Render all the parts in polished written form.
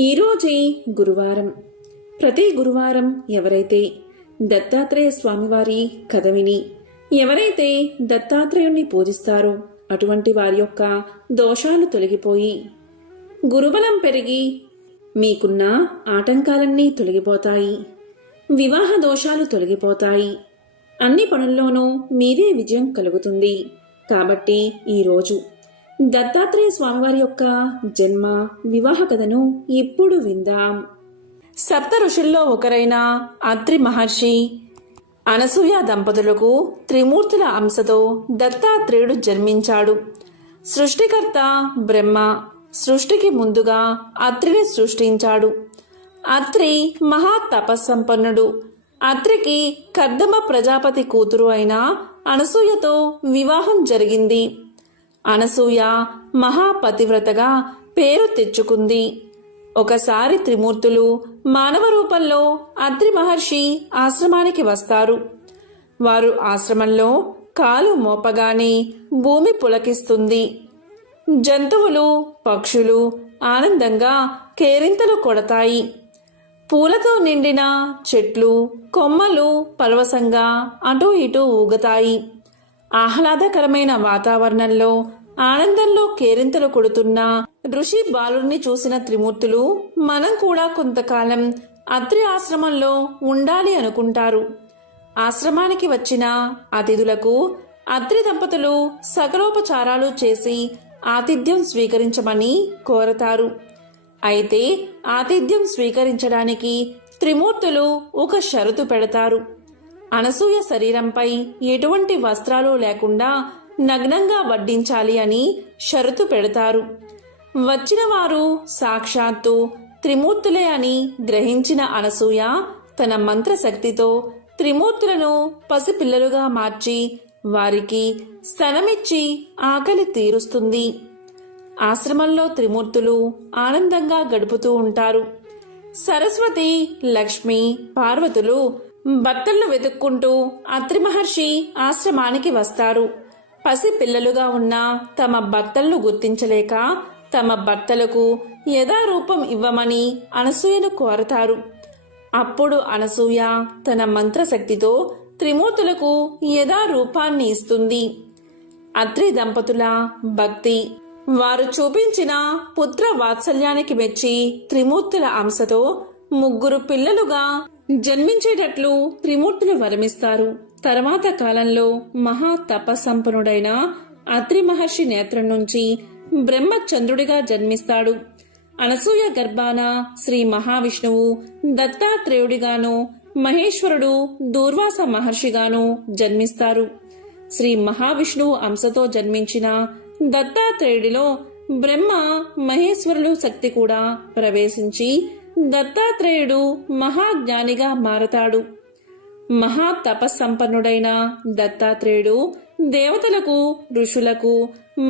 ఈరోజే గురువారం. ప్రతి గురువారం ఎవరైతే దత్తాత్రేయ స్వామివారి కథ విని ఎవరైతే దత్తాత్రేయుణ్ణి పూజిస్తారో అటువంటి వారి యొక్క దోషాలు తొలగిపోయి గురుబలం పెరిగి మీకున్న ఆటంకాలన్నీ తొలగిపోతాయి. వివాహ దోషాలు తొలగిపోతాయి. అన్ని పనుల్లోనూ మీదే విజయం కలుగుతుంది. కాబట్టి ఈరోజు దత్తాత్రేయ స్వామివారి యొక్క జన్మ వివాహ కథను ఇప్పుడు విందాం. సప్త ఋషుల్లో ఒకరైన అత్రి మహర్షి అనసూయ దంపతులకు త్రిమూర్తుల అంశతో దత్తాత్రేయుడు జన్మించాడు. సృష్టికర్త బ్రహ్మ సృష్టికి ముందుగా అత్రిని సృష్టించాడు. అత్రి మహా తపస్సంపన్నుడు. అత్రికి కర్దమ ప్రజాపతి కూతురు అయిన అనసూయతో వివాహం జరిగింది. అనసూయ మహాపతివ్రతగా పేరు తెచ్చుకుంది. ఒకసారి త్రిమూర్తులు మానవ రూపంలో అత్రి మహర్షి ఆశ్రమానికి వస్తారు. వారు ఆశ్రమంలో కాలు మోపగానే భూమి పులకిస్తుంది. జంతువులు పక్షులు ఆనందంగా కేరింతలు కొడతాయి. పూలతో నిండిన చెట్లు కొమ్మలు పరవశంగా అటూ ఇటూ ఊగుతాయి. ఆహ్లాదకరమైన వాతావరణంలో ఆనందంలో కేరింతలు కొడుతున్న ఋషి బాలుని చూసిన త్రిమూర్తులు మనం కూడా కొంతకాలం అత్రి ఆశ్రమంలో ఉండాలి అనుకుంటారు. ఆశ్రమానికి వచ్చిన అతిథులకు అత్రి దంపతులు సకలోపచారాలు చేసి ఆతిథ్యం స్వీకరించమని కోరతారు. అయితే ఆతిథ్యం స్వీకరించడానికి త్రిమూర్తులు ఒక షరతు పెడతారు. అనసూయ శరీరంపై ఎటువంటి వస్త్రాలు లేకుండా నగ్నంగా వడ్డించాలి అని షరతు పెడతారు. వచ్చిన వారు సాక్షాత్తు త్రిమూర్తులే అని గ్రహించిన అనసూయ తన మంత్రశక్తితో త్రిమూర్తులను పసిపిల్లలుగా మార్చి వారికి స్తనమిచ్చి ఆకలి తీరుస్తుంది. ఆశ్రమంలో త్రిమూర్తులు ఆనందంగా గడుపుతూ ఉంటారు. సరస్వతి లక్ష్మి పార్వతులు భర్తలను వెతుక్కుంటూ అత్రి మహర్షి ఆశ్రమానికి వస్తారు. పసి పిల్లలుగా ఉన్న తమ భర్తలను గుర్తించలేక తమ భర్తలకు యథారూపం ఇవ్వమని అనసూయను కోరతారు. అప్పుడు అనసూయ తన మంత్రశక్తితో త్రిమూర్తులకు యథారూపాన్ని ఇస్తుంది. అత్రి దంపతుల భక్తి వారు చూపించిన పుత్ర వాత్సల్యానికి మెచ్చి త్రిమూర్తుల అంశతో ముగ్గురు పిల్లలుగా జన్మించేటట్లు త్రిమూర్తులు వరమిస్తారు. తర్వాత కాలంలో మహా తపస్సంపన్నుడైన అత్రి మహర్షి నేత్రం నుంచి బ్రహ్మచంద్రుడిగా జన్మిస్తాడు. అనసూయ గర్భాన శ్రీ మహావిష్ణువు దత్తాత్రేయుడిగాను మహేశ్వరుడు దూర్వాస మహర్షిగాను జన్మిస్తారు. శ్రీ మహావిష్ణువు అంశతో జన్మించిన దత్తాత్రేయుడిలో బ్రహ్మ మహేశ్వరులు శక్తి కూడా ప్రవేశించి దత్తాత్రేయుడు మహాజ్ఞానిగా మారతాడు. మహా తపస్సంపన్నుడైన దత్తాత్రేయుడు దేవతలకు ఋషులకు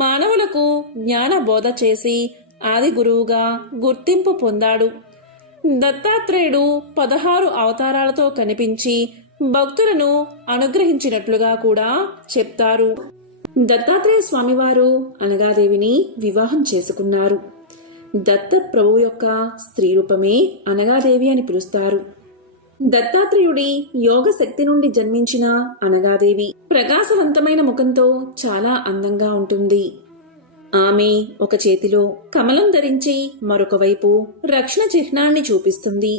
మానవులకు జ్ఞాన బోధ చేసి ఆది గురువుగా గుర్తింపు పొందాడు. దత్తాత్రేయుడు 16 అవతారాలతో కనిపించి భక్తులను అనుగ్రహించినట్లుగా కూడా చెప్తారు. దత్తాత్రేయ స్వామివారు అనగాదేవిని వివాహం చేసుకున్నారు. దత్త ప్రభువు యొక్క స్త్రీ రూపమే అనగాదేవి అని పిలుస్తారు. దత్తాత్రేయుడి యోగ శక్తి నుండి జన్మించిన అనగాదేవి ప్రకాశవంతమైన ముఖంతో చాలా అందంగా ఉంటుంది. ఆమె ఒక చేతిలో కమలం ధరించి మరొక వైపు రక్షణ చిహ్నాన్ని చూపిస్తుంది.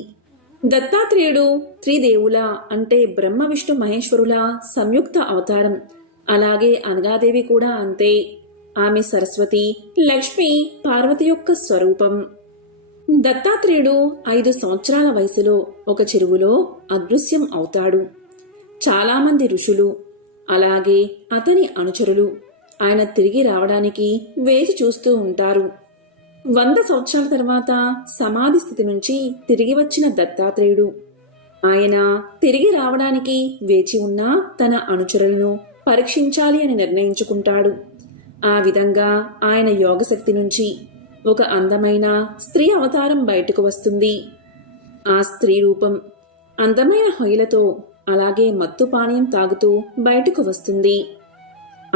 దత్తాత్రేయుడు త్రిదేవుల అంటే బ్రహ్మ విష్ణు మహేశ్వరుల సంయుక్త అవతారం. అలాగే అనగాదేవి కూడా అంతే. ఆమె సరస్వతి లక్ష్మి పార్వతి యొక్క స్వరూపం. దత్తాత్రేయుడు 5 సంవత్సరాల వయసులో ఒక చెరువులో అదృశ్యం అవుతాడు. చాలామంది ఋషులు అలాగే అతని అనుచరులు ఆయన తిరిగి రావడానికి వేచి చూస్తూ ఉంటారు. 100 సంవత్సరాల తర్వాత సమాధి స్థితి నుంచి తిరిగి వచ్చిన దత్తాత్రేయుడు ఆయన తిరిగి రావడానికి వేచి ఉన్న తన అనుచరులను పరీక్షించాలి అని నిర్ణయించుకుంటాడు. ఆ విధంగా ఆయన యోగశక్తి నుంచి ఒక అందమైన స్త్రీ అవతారం బయటకు వస్తుంది. ఆ స్త్రీ రూపం అందమైన హొయలతో అలాగే మత్తు పానీయం తాగుతూ బయటకు వస్తుంది.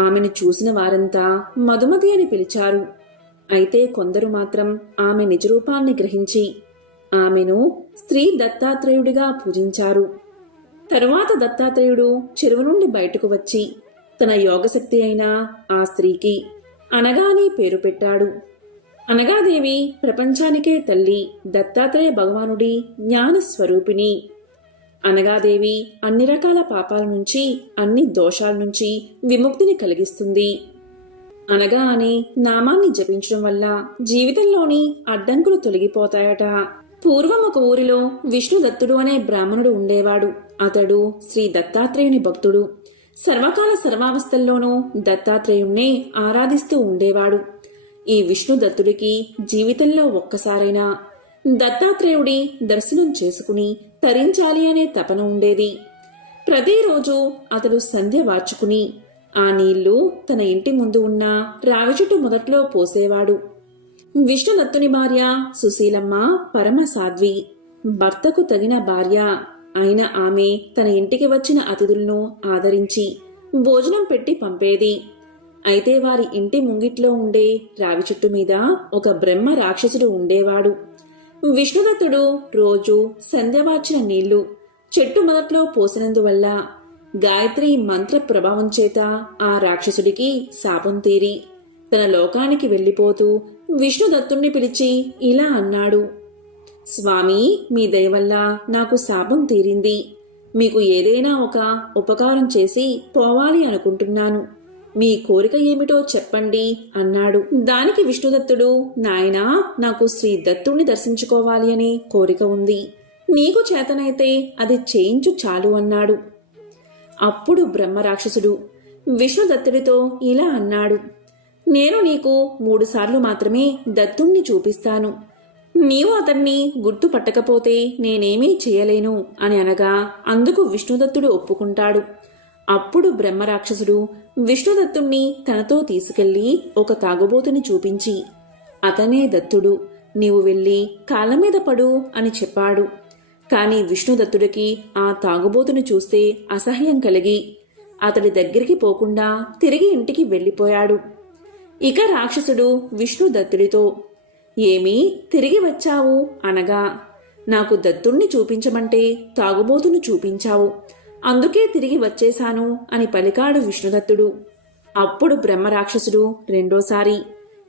ఆమెను చూసిన వారంతా మధుమతి అని పిలిచారు. అయితే కొందరు మాత్రం ఆమె నిజరూపాన్ని గ్రహించి ఆమెను స్త్రీ దత్తాత్రేయుడిగా పూజించారు. తరువాత దత్తాత్రేయుడు చెరువు నుండి బయటకు వచ్చి తన యోగశక్తి అయిన ఆ స్త్రీకి అనగాని పేరు పెట్టాడు. అనగాదేవి ప్రపంచానికే తల్లి, దత్తాత్రేయ భగవానుడి జ్ఞాన స్వరూపిణి. అనగాదేవి అన్ని రకాల పాపాల నుంచి, అన్ని దోషాల నుంచి విముక్తిని కలిగిస్తుంది. అనగా అనే నామాన్ని జపించడం వల్ల జీవితంలోని అడ్డంకులు తొలగిపోతాయట. పూర్వం ఒక ఊరిలో విష్ణుదత్తుడు అనే బ్రాహ్మణుడు ఉండేవాడు. అతడు శ్రీ దత్తాత్రేయుని భక్తుడు. సర్వకాల సర్వావస్థల్లోనూ దత్తాత్రేయుణ్ణే ఆరాధిస్తూ ఉండేవాడు. ఈ విష్ణుదత్తుడికి జీవితంలో ఒక్కసారైనా దత్తాత్రేయుడి దర్శనం చేసుకుని తరించాలి అనే తపన ఉండేది. ప్రతిరోజు అతడు సంధ్య వార్చుకుని ఆ నీళ్లు తన ఇంటి ముందు ఉన్న రావి చెట్టు మొదట్లో పోసేవాడు. విష్ణుదత్తుని భార్య సుశీలమ్మ పరమ సాధ్వి, భర్తకు తగిన భార్య అయిన ఆమె తన ఇంటికి వచ్చిన అతిథులను ఆదరించి భోజనం పెట్టి పంపేది. అయితే వారి ఇంటి ముంగిట్లో ఉండే రావి చెట్టు మీద ఒక బ్రహ్మ రాక్షసుడు ఉండేవాడు. విష్ణుదత్తుడు రోజు సంధ్యవార్చిన నీళ్లు చెట్టు మొదట్లో పోసినందువల్ల గాయత్రి మంత్ర ప్రభావం చేత ఆ రాక్షసుడికి శాపం తీరి తన లోకానికి వెళ్లిపోతూ విష్ణుదత్తుణ్ణి పిలిచి ఇలా అన్నాడు: స్వామి, మీ దయవల్ల నాకు శాపం తీరింది. మీకు ఏదైనా ఒక ఉపకారం చేసి పోవాలి అనుకుంటున్నాను. మీ కోరిక ఏమిటో చెప్పండి అన్నాడు. దానికి విష్ణుదత్తుడు, నాయనా, నాకు శ్రీ దత్తుణ్ణి దర్శించుకోవాలి అనే కోరిక ఉంది. నీకు చేతనైతే అది చేయించు చాలు అన్నాడు. అప్పుడు బ్రహ్మరాక్షసుడు విష్ణుదత్తుడితో ఇలా అన్నాడు: నేను నీకు 3 సార్లు మాత్రమే దత్తుణ్ణి చూపిస్తాను. నీవు అతన్ని గుర్తుపట్టకపోతే నేనేమీ చేయలేను అని అనగా అందుకు విష్ణుదత్తుడు ఒప్పుకుంటాడు. అప్పుడు బ్రహ్మరాక్షసుడు విష్ణుదత్తుణ్ణి తనతో తీసుకెళ్లి ఒక తాగుబోతుని చూపించి, అతనే దత్తుడు, నీవు వెళ్ళి కాళ్ళ మీద పడు అని చెప్పాడు. కాని విష్ణుదత్తుడికి ఆ తాగుబోతుని చూస్తే అసహ్యం కలిగి అతడి దగ్గరికి పోకుండా తిరిగి ఇంటికి వెళ్లిపోయాడు. ఇక రాక్షసుడు విష్ణుదత్తుడితో, ఏమీ తిరిగి వచ్చావు అనగా, నాకు దత్తుణ్ణి చూపించమంటే తాగుబోతును చూపించావు, అందుకే తిరిగి వచ్చేశాను అని పలికాడు విష్ణుదత్తుడు. అప్పుడు బ్రహ్మరాక్షసుడు రెండోసారి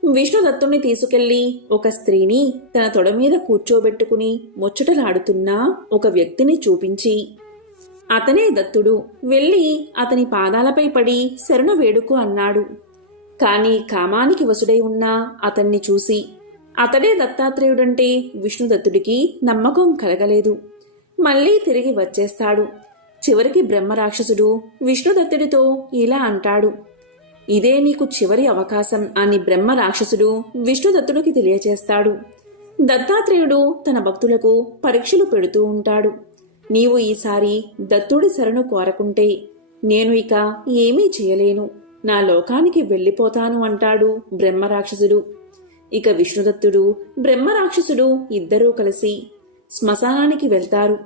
విష్ణుదత్తుణ్ణి తీసుకెళ్లి ఒక స్త్రీని తన తొడ మీద కూర్చోబెట్టుకుని ముచ్చటలాడుతున్న ఒక వ్యక్తిని చూపించి, అతనే దత్తుడు, వెళ్ళి అతని పాదాలపై పడి శరణు వేడుకు అన్నాడు. కాని కామానికి వసుడై ఉన్న అతన్ని చూసి అతడే దత్తాత్రేయుడంటే విష్ణుదత్తుడికి నమ్మకం కలగలేదు. మళ్లీ తిరిగి వచ్చేస్తాడు. చివరికి బ్రహ్మరాక్షసుడు విష్ణుదత్తుడితో ఇలా అంటాడు: ఇదే నీకు చివరి అవకాశం అని బ్రహ్మరాక్షసుడు విష్ణుదత్తుడికి తెలియచేస్తాడు. దత్తాత్రేయుడు తన భక్తులకు పరీక్షలు పెడుతూ ఉంటాడు. నీవు ఈసారి దత్తుడి శరణు కోరకుంటే నేను ఇక ఏమీ చేయలేను, నా లోకానికి వెళ్లిపోతాను అంటాడు బ్రహ్మరాక్షసుడు. ఇక విష్ణుదత్తుడు బ్రహ్మరాక్షసుడు ఇద్దరూ కలిసి శ్మశానానికి వెళ్తారు.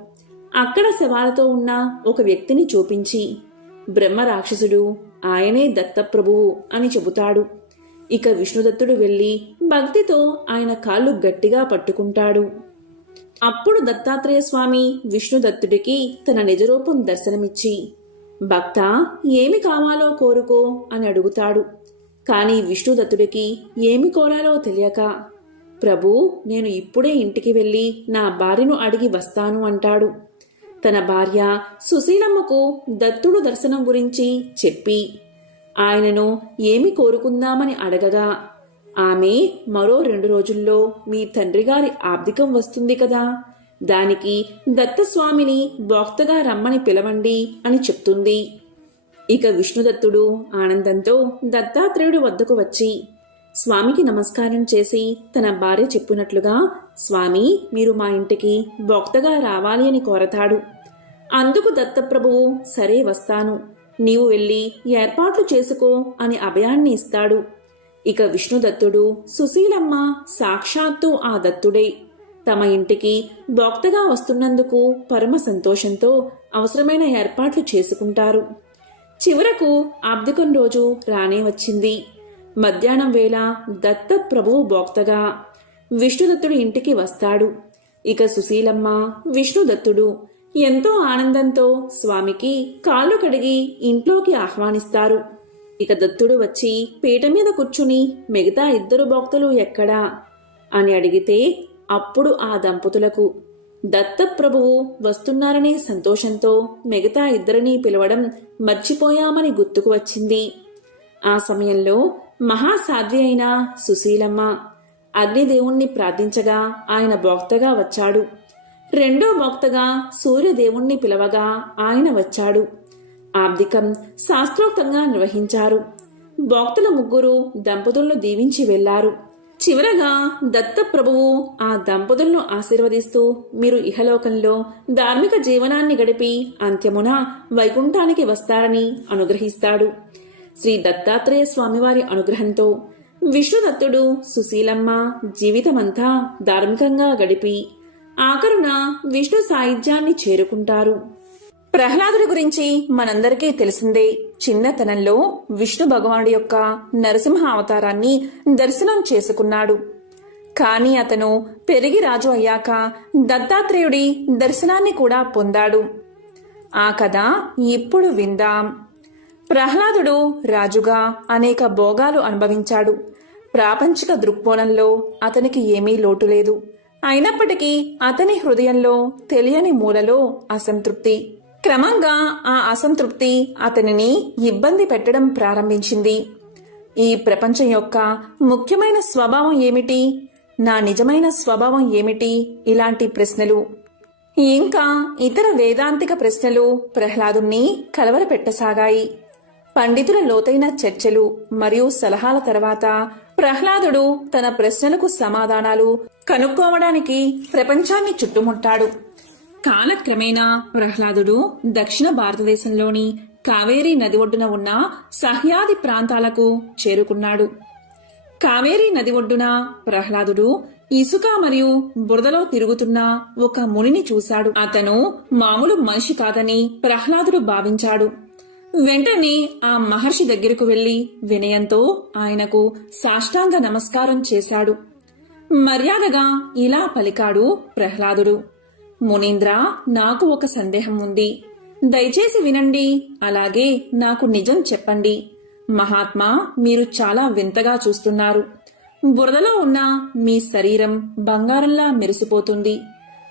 అక్కడ శవాలతో ఉన్న ఒక వ్యక్తిని చూపించి బ్రహ్మరాక్షసుడు ఆయనే దత్తప్రభువు అని చెబుతాడు. ఇక విష్ణుదత్తుడు వెళ్లి భక్తితో ఆయన కాళ్ళు గట్టిగా పట్టుకుంటాడు. అప్పుడు దత్తాత్రేయ స్వామి విష్ణుదత్తుడికి తన నిజరూపం దర్శనమిచ్చి, భక్తా, ఏమి కావాలో కోరుకో అని అడుగుతాడు. కాని విష్ణుదత్తుడికి ఏమి కోరాలో తెలియక, ప్రభూ, నేను ఇప్పుడే ఇంటికి వెళ్లి నా భార్యను అడిగి వస్తాను అంటాడు. తన భార్య సుశీలమ్మకు దత్తుడు దర్శనం గురించి చెప్పి ఆయనను ఏమి కోరుకుందామని అడగగా, ఆమె మరో 2 రోజుల్లో మీ తండ్రిగారి ఆబ్దికం వస్తుంది కదా, దానికి దత్తస్వామిని భోక్తగా రమ్మని పిలవండి అని చెప్తుంది. ఇక విష్ణుదత్తుడు ఆనందంతో దత్తాత్రేయుడి వద్దకు వచ్చి స్వామికి నమస్కారం చేసి తన భార్య చెప్పినట్లుగా, స్వామి, మీరు మా ఇంటికి భోక్తగా రావాలి అని కోరతాడు. అందుకు దత్తప్రభువు, సరే వస్తాను, నీవు వెళ్ళి ఏర్పాట్లు చేసుకో అని అభయాన్ని ఇస్తాడు. ఇక విష్ణుదత్తుడు సుశీలమ్మ సాక్షాత్తు ఆ దత్తుడే తమ ఇంటికి భోక్తగా వస్తున్నందుకు పరమ సంతోషంతో అవసరమైన ఏర్పాట్లు చేసుకుంటారు. చివరకు ఆబ్దికం రోజు రానే వచ్చింది. మధ్యాహ్నం వేళ దత్తప్రభువు భోక్తగా విష్ణుదత్తుడి ఇంటికి వస్తాడు. ఇక సుశీలమ్మ, విష్ణుదత్తుడు ఎంతో ఆనందంతో స్వామికి కాళ్ళు కడిగి ఇంట్లోకి ఆహ్వానిస్తారు. ఇక దత్తుడు వచ్చి పీట మీద కూర్చుని మిగతా ఇద్దరు భక్తులు ఎక్కడా అని అడిగితే అప్పుడు ఆ దంపతులకు దత్తప్రభువు వస్తున్నారనే సంతోషంతో మిగతా ఇద్దరినీ పిలవడం మర్చిపోయామని గుర్తుకు వచ్చింది. ఆ సమయంలో మహాసాధ్వి అయిన సుశీలమ్మ అగ్నిదేవుణ్ణి ప్రార్థించగా ఆయన భోక్తగా వచ్చాడు. రెండో భోక్తగా సూర్యదేవుణ్ణి పిలవగా ఆయన వచ్చాడు. ఆబ్దికం శాస్త్రోక్తంగా నిర్వహించారు. భోక్తల ముగ్గురు దంపతులను దీవించి వెళ్లారు. చివరగా దత్తప్రభువు ఆ దంపతులను ఆశీర్వదిస్తూ మీరు ఇహలోకంలో ధార్మిక జీవనాన్ని గడిపి అంత్యమున వైకుంఠానికి వస్తారని అనుగ్రహిస్తాడు. శ్రీ దత్తాత్రేయ స్వామివారి అనుగ్రహంతో విష్ణుదత్తుడు, సుశీలమ్మ జీవితమంతా ధార్మికంగా గడిపి ఆఖరున విష్ణు సాయుధ్యాన్ని చేరుకుంటారు. ప్రహ్లాదుడి గురించి మనందరికీ తెలిసిందే. చిన్నతనంలో విష్ణు భగవానుడి యొక్క నరసింహ అవతారాన్ని దర్శనం చేసుకున్నాడు. కాని అతను పెరిగి రాజు అయ్యాక దత్తాత్రేయుడి దర్శనాన్ని కూడా పొందాడు. ఆ కథ ఇప్పుడు విందాం. ప్రహ్లాదుడు రాజుగా అనేక భోగాలు అనుభవించాడు. ప్రాపంచిక దృక్కోణంలో అతనికి ఏమీ లోటు లేదు. అయినప్పటికీ అతని హృదయంలో తెలియని మూలలో అసంతృప్తి. క్రమంగా ఆ అసంతృప్తి అతనిని ఇబ్బంది పెట్టడం ప్రారంభించింది. ఈ ప్రపంచం యొక్క ముఖ్యమైన స్వభావం ఏమిటి? నా నిజమైన స్వభావం ఏమిటి? ఇలాంటి ప్రశ్నలు ఇంకా ఇతర వేదాంతిక ప్రశ్నలు ప్రహ్లాదుణ్ణి కలవరపెట్టసాగాయి. పండితుల లోతైన చర్చలు మరియు సలహాల తర్వాత ప్రహ్లాదుడు తన ప్రశ్నలకు సమాధానాలు కనుక్కోవడానికి ప్రపంచాన్ని చుట్టుముట్టాడు. కాలక్రమేణా ప్రహ్లాదుడు దక్షిణ భారతదేశంలోని కావేరీ నది ఒడ్డున ఉన్న సహ్యాది ప్రాంతాలకు చేరుకున్నాడు. కావేరీ నది ఒడ్డున ప్రహ్లాదుడు ఇసుక మరియు బురదలో తిరుగుతున్న ఒక మునిని చూశాడు. అతను మామూలు మనిషి కాదని ప్రహ్లాదుడు భావించాడు. వెంటనే ఆ మహర్షి దగ్గరకు వెళ్లి వినయంతో ఆయనకు సాష్టాంగ నమస్కారం చేశాడు. మర్యాదగా ఇలా పలికాడు ప్రహ్లాదుడు. మునీంద్ర, నాకు ఒక సందేహం ఉంది. దయచేసి వినండి. అలాగే నాకు నిజం చెప్పండి. మహాత్మా, మీరు చాలా వింతగా చూస్తున్నారు. బురదలో ఉన్న మీ శరీరం బంగారంలా మెరిసిపోతుంది.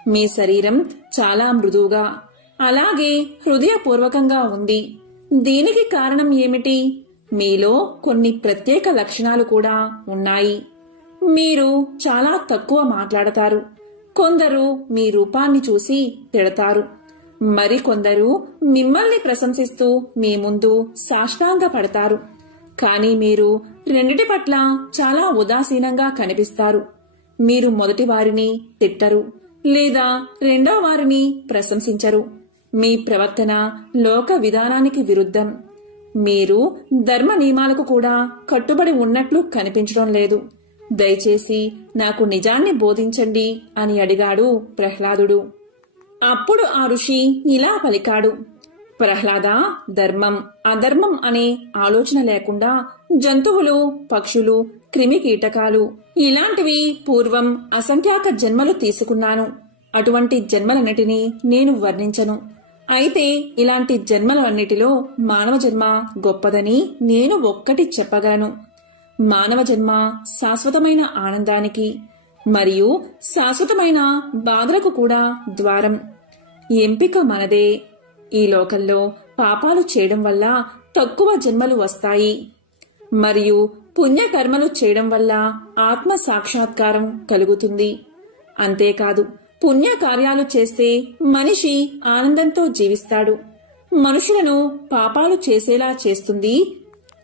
మీ శరీరం చాలా మృదువుగా అలాగే హృదయపూర్వకంగా ఉంది. దీనికి కారణం ఏమిటి? మీలో కొన్ని ప్రత్యేక లక్షణాలు కూడా ఉన్నాయి. మీరు చాలా తక్కువ మాట్లాడతారు. కొందరు మీ రూపాన్ని చూసి తిడతారు. మరికొందరు మిమ్మల్ని ప్రశంసిస్తూ మీ ముందు సాష్టాంగ పడతారు. కానీ మీరు రెండిటి పట్ల చాలా ఉదాసీనంగా కనిపిస్తారు. మీరు మొదటి వారిని తిట్టరు లేదా రెండో వారిని ప్రశంసించరు. మీ ప్రవర్తన లోక విధానానికి విరుద్ధం. మీరు ధర్మ నియమాలకు కూడా కట్టుబడి ఉన్నట్లు కనిపించడం లేదు. దయచేసి నాకు నిజాన్ని బోధించండి అని అడిగాడు ప్రహ్లాదుడు. అప్పుడు ఆ ఋషి ఇలా పలికాడు. ప్రహ్లాద, ధర్మం అధర్మం అనే ఆలోచన లేకుండా జంతువులు, పక్షులు, క్రిమి కీటకాలు ఇలాంటివి పూర్వం అసంఖ్యాక జన్మలు తీసుకున్నాను. అటువంటి జన్మలన్నిటినీ నేను వర్ణించను. అయితే ఇలాంటి జన్మలన్నిటిలో మానవ జన్మ గొప్పదని నేను ఒక్కటి చెప్పగలను. మానవ జన్మ శాశ్వతమైన ఆనందానికి మరియు శాశ్వతమైన బాధలకు కూడా ద్వారం. ఎంపిక మనదే. ఈ లోకంలో పాపాలు చేయడం వల్ల తక్కువ జన్మలు వస్తాయి మరియు పుణ్యకర్మలు చేయడం వల్ల ఆత్మ సాక్షాత్కారం కలుగుతుంది. అంతేకాదు, పుణ్యకార్యాలు చేస్తే మనిషి ఆనందంతో జీవిస్తాడు. మనుషులను పాపాలు చేసేలా చేస్తుంది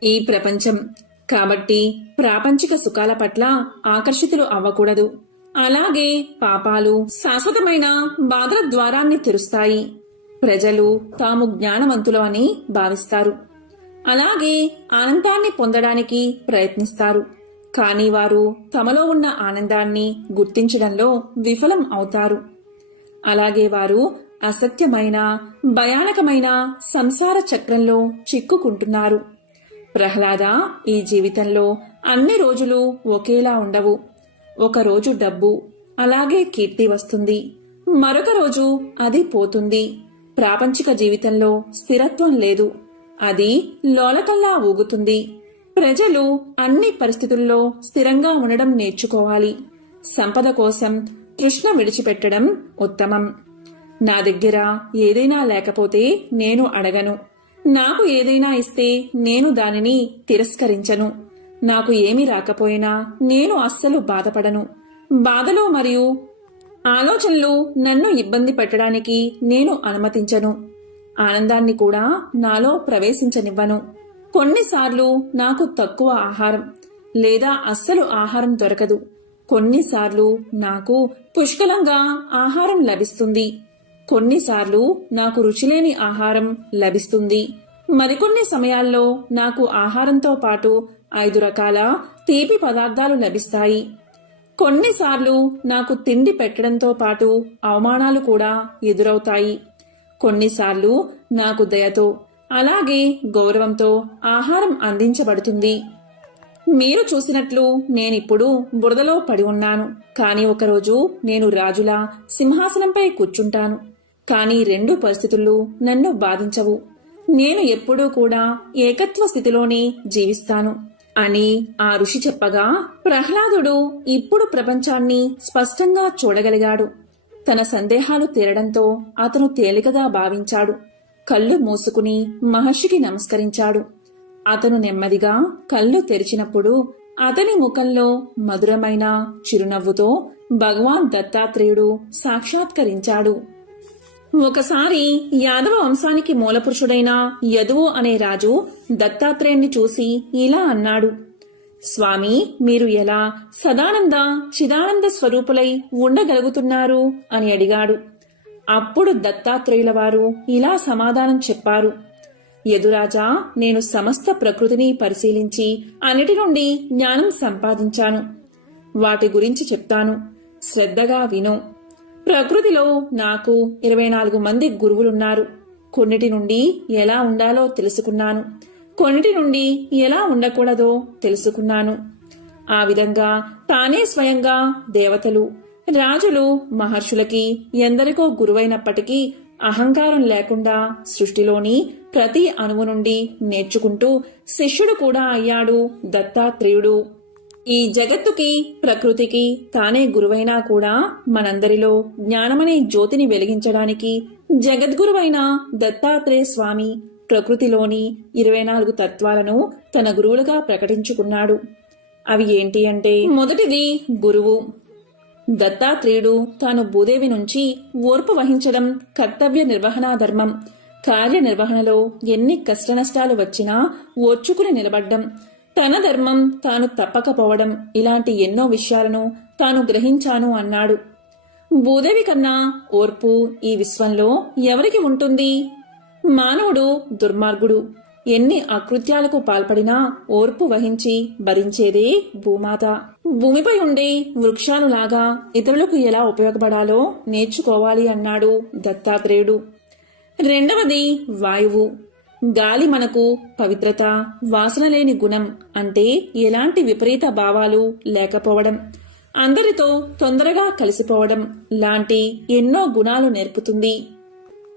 ఈ ప్రపంచం. కాబట్టి ప్రాపంచిక సుఖాల పట్ల ఆకర్షితులు అవ్వకూడదు. అలాగే పాపాలు శాశ్వతమైన బాధల ద్వారాన్ని తెరుస్తాయి. ప్రజలు తాము జ్ఞానవంతులు అని భావిస్తారు. అలాగే ఆనందాన్ని పొందడానికి ప్రయత్నిస్తారు. కానీ వారు తమలో ఉన్న ఆనందాన్ని గుర్తించడంలో విఫలం అవుతారు. అలాగే వారు అసత్యమైన భయానకమైన సంసార చక్రంలో చిక్కుకుంటున్నారు. ప్రహ్లాద, ఈ జీవితంలో అన్ని రోజులు ఒకేలా ఉండవు. ఒకరోజు డబ్బు, అలాగే కీర్తి వస్తుంది, మరొక రోజు అది పోతుంది. ప్రాపంచిక జీవితంలో స్థిరత్వం లేదు, అది లోలకల్లా ఊగుతుంది. ప్రజలు అన్ని పరిస్థితుల్లో స్థిరంగా ఉండడం నేర్చుకోవాలి. సంపద కోసం తృష్ణ విడిచిపెట్టడం ఉత్తమం. నా దగ్గర ఏదైనా లేకపోతే నేను అడగను. నాకు ఏదైనా ఇస్తే నేను దానిని తిరస్కరించను. నాకు ఏమీ రాకపోయినా నేను అస్సలు బాధపడను. బాధలు మరియు ఆలోచనలు నన్ను ఇబ్బంది పెట్టడానికి నేను అనుమతించను. ఆనందాన్ని కూడా నాలో ప్రవేశించనివ్వను. కొన్నిసార్లు నాకు తక్కువ ఆహారం లేదా అస్సలు ఆహారం దొరకదు. కొన్నిసార్లు నాకు పుష్కలంగా ఆహారం లభిస్తుంది. కొన్నిసార్లు నాకు రుచిలేని ఆహారం లభిస్తుంది. మరికొన్ని సమయాల్లో నాకు ఆహారంతో పాటు 5 రకాల తీపి పదార్థాలు లభిస్తాయి. కొన్నిసార్లు నాకు తిండి పెట్టడంతో పాటు అవమానాలు కూడా ఎదురవుతాయి. కొన్నిసార్లు నాకు దయతో అలాగే గౌరవంతో ఆహారం అందించబడుతుంది. మీరు చూసినట్లు నేనిప్పుడు బురదలో పడి ఉన్నాను, కానీ ఒకరోజు నేను రాజులా సింహాసనంపై కూర్చుంటాను. కానీ 2 పరిస్థితులు నన్ను బాధించవు. నేను ఎప్పుడూ కూడా ఏకత్వ స్థితిలోనే జీవిస్తాను అని ఆ ఋషి చెప్పగా ప్రహ్లాదుడు ఇప్పుడు ప్రపంచాన్ని స్పష్టంగా చూడగలిగాడు. తన సందేహాలు తీరడంతో అతను తేలికగా భావించాడు. కళ్ళు మూసుకుని మహర్షికి నమస్కరించాడు. అతను నెమ్మదిగా కళ్ళు తెరిచినప్పుడు అతని ముఖంలో మధురమైన చిరునవ్వుతో భగవాన్ దత్తాత్రేయుడు సాక్షాత్కరించాడు. ఒకసారి యాదవ వంశానికి మూలపురుషుడైన యదువు అనే రాజు దత్తాత్రేయుణ్ణి చూసి ఇలా అన్నాడు. స్వామి, మీరు ఎలా సదానంద చిదానంద స్వరూపులై ఉండగలుగుతున్నారు అని అడిగాడు. అప్పుడు దత్తాత్రేయుల వారు ఇలా సమాధానం చెప్పారు. యదురాజా, నేను సమస్త ప్రకృతిని పరిశీలించి అన్నిటి నుండి జ్ఞానం సంపాదించాను. వాటి గురించి చెప్తాను, శ్రద్ధగా విను. ప్రకృతిలో నాకు 24 మంది గురువులున్నారు. కొన్నిటి నుండి ఎలా ఉండాలో తెలుసుకున్నాను, కొన్నిటి నుండి ఎలా ఉండకూడదో తెలుసుకున్నాను. ఆ విధంగా తానే స్వయంగా దేవతలు, రాజులు, మహర్షులకి ఎందరికో గురువైనప్పటికీ అహంకారం లేకుండా సృష్టిలోని ప్రతి అణువు నుండి నేర్చుకుంటూ శిష్యుడు కూడా అయ్యాడు దత్తాత్రేయుడు. ఈ జగత్తుకి, ప్రకృతికి తానే గురువైనా కూడా మనందరిలో జ్ఞానమనే జ్యోతిని వెలిగించడానికి జగద్గురువైన దత్తాత్రేయ స్వామి ప్రకృతిలోని 24 తత్వాలను తన గురువులుగా ప్రకటించుకున్నాడు. అవి ఏంటి అంటే, మొదటిది గురువు. దత్తాత్రేయుడు తాను భూదేవి నుంచి ఓర్పు వహించడం కర్తవ్య నిర్వహణా ధర్మం. కార్యనిర్వహణలో ఎన్ని కష్టనష్టాలు వచ్చినా ఓర్చుకుని నిలబడ్డం, తన ధర్మం తాను తప్పకపోవడం, ఇలాంటి ఎన్నో విషయాలను తాను గ్రహించాను అన్నాడు. భూదేవి కన్నా ఓర్పు ఈ విశ్వంలో ఎవరికి ఉంటుంది? మానవుడు దుర్మార్గుడు. ఎన్ని అకృత్యాలకు పాల్పడినా ఓర్పు వహించి భరించేదే భూమాత. భూమిపై ఉండే వృక్షాలులాగా ఇతరులకు ఎలా ఉపయోగపడాలో నేర్చుకోవాలి అన్నాడు దత్తాత్రేయుడు. రెండవది వాయువు. గాలి మనకు పవిత్రత, వాసన లేని గుణం, అంటే ఎలాంటి విపరీత భావాలు లేకపోవడం, అందరితో తొందరగా కలిసిపోవడం లాంటి ఎన్నో గుణాలు నేర్పుతుంది.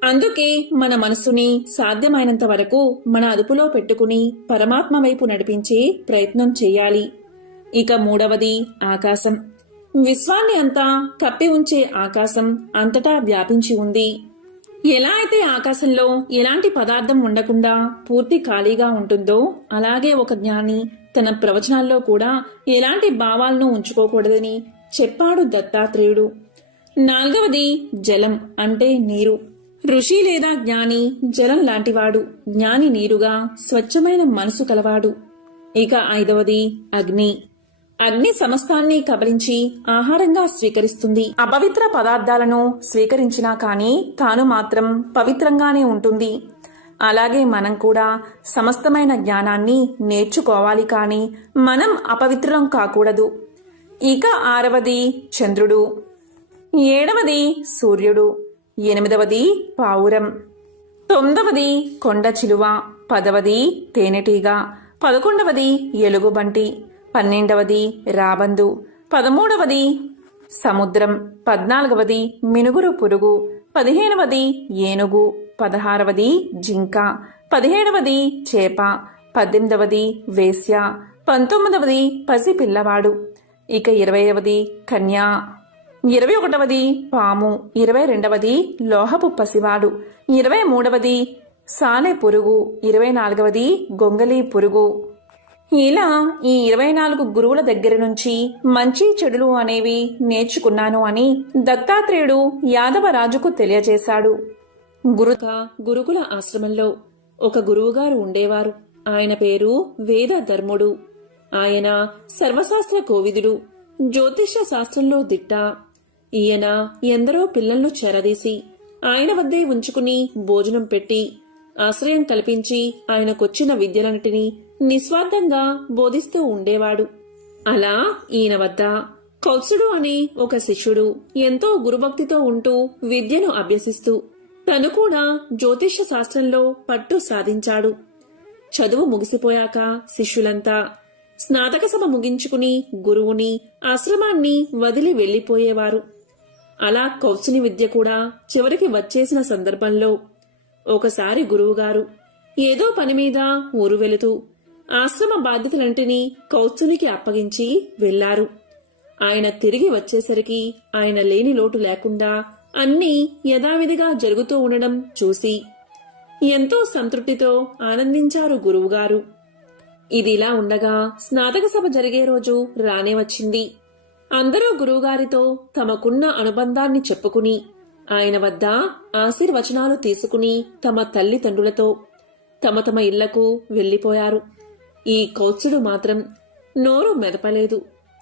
అందుకే మన మనస్సుని సాధ్యమైనంత వరకు మన అదుపులో పెట్టుకుని పరమాత్మ వైపు నడిపించే ప్రయత్నం చేయాలి. ఇక మూడవది ఆకాశం. విశ్వాన్ని అంతా కప్పి ఉంచే ఆకాశం అంతటా వ్యాపించి ఉంది. ఎలా అయితే ఆకాశంలో ఎలాంటి పదార్థం ఉండకుండా పూర్తి ఖాళీగా ఉంటుందో, అలాగే ఒక జ్ఞాని తన ప్రవచనాల్లో కూడా ఎలాంటి భావాలను ఉంచుకోకూడదని చెప్పాడు దత్తాత్రేయుడు. నాలుగవది జలం, అంటే నీరు. ఋషి లేదా జ్ఞాని జలం లాంటివాడు, జ్ఞాని నీరుగా స్వచ్ఛమైన మనసు కలవాడు. ఇక ఐదవది అగ్ని. అగ్ని సమస్తాన్ని కబలించి ఆహారంగా స్వీకరిస్తుంది. అపవిత్ర పదార్థాలను స్వీకరించినా కాని తాను మాత్రం పవిత్రంగానే ఉంటుంది. అలాగే మనం కూడా సమస్తమైన జ్ఞానాన్ని నేర్చుకోవాలి, కాని మనం అపవిత్రం కాకూడదు. ఇక ఆరవది చంద్రుడు, ఏడవది సూర్యుడు, ఎనిమిదవది పావురం, తొమ్మిదవది కొండ చిలువ, 10వది తేనెటీగ, 11వది ఎలుగుబంటి, 12వది రాబందు, 13వది సముద్రం, 14వది మినుగురు పురుగు, 15వది ఏనుగు, 16వది జింక, 17వది చేప, 18వది వేశ్య, 19వది పసిపిల్లవాడు. ఇక 20వది కన్య, 21వది పాము, 22వది లోహపు పసివాడు, 23వది సాలె పురుగు, 24వది గొంగలి పురుగు. ఇలా ఈ 24 గురువుల దగ్గర నుంచి మంచి చెడులు అనేవి నేర్చుకున్నాను అని దత్తాత్రేయుడు యాదవరాజుకు తెలియజేశాడు. గురుకుల ఆశ్రమంలో ఒక గురువుగారు ఉండేవారు. ఆయన పేరు వేద ధర్ముడు. ఆయన సర్వశాస్త్ర కోవిదుడు, జ్యోతిష శాస్త్రంలో దిట్ట. ఈయన ఎందరో పిల్లలను చెరదీసి ఆయన వద్దే ఉంచుకుని భోజనం పెట్టి ఆశ్రయం కల్పించి ఆయనకొచ్చిన విద్యలన్నిటినీ నిస్వార్థంగా బోధిస్తూ ఉండేవాడు. అలా ఈయన వద్ద కౌత్సుడు అనే ఒక శిష్యుడు ఎంతో గురుభక్తితో ఉంటూ విద్యను అభ్యసిస్తూ తను కూడా జ్యోతిష శాస్త్రంలో పట్టు సాధించాడు. చదువు ముగిసిపోయాక శిష్యులంతా స్నాతక సభ ముగించుకుని గురువుని ఆశ్రమాన్ని వదిలి వెళ్లిపోయేవారు. అలా కౌత్సుని విద్య కూడా చివరికి వచ్చేసిన సందర్భంలో ఒకసారి గురువుగారు ఏదో పని మీద ఊరు వెళుతూ ఆశ్రమ బాధ్యతలంటినీ కౌత్సునికి అప్పగించి వెళ్లారు. ఆయన తిరిగి వచ్చేసరికి ఆయన లేని లోటు లేకుండా అన్నీ యథావిధిగా జరుగుతూ ఉండడం చూసి ఎంతో సంతృప్తితో ఆనందించారు గురువుగారు. ఇదిలా ఉండగా స్నాతక సభ జరిగే రోజు రానే వచ్చింది. అందరూ గురువుగారితో తమకున్న అనుబంధాన్ని చెప్పుకుని ఆయన వద్ద ఆశీర్వచనాలు తీసుకుని తమ తల్లిదండ్రులతో తమ తమ ఇళ్లకు వెళ్లిపోయారు. ఈ కౌత్సుడు మాత్రం నోరు మెదపలేదు.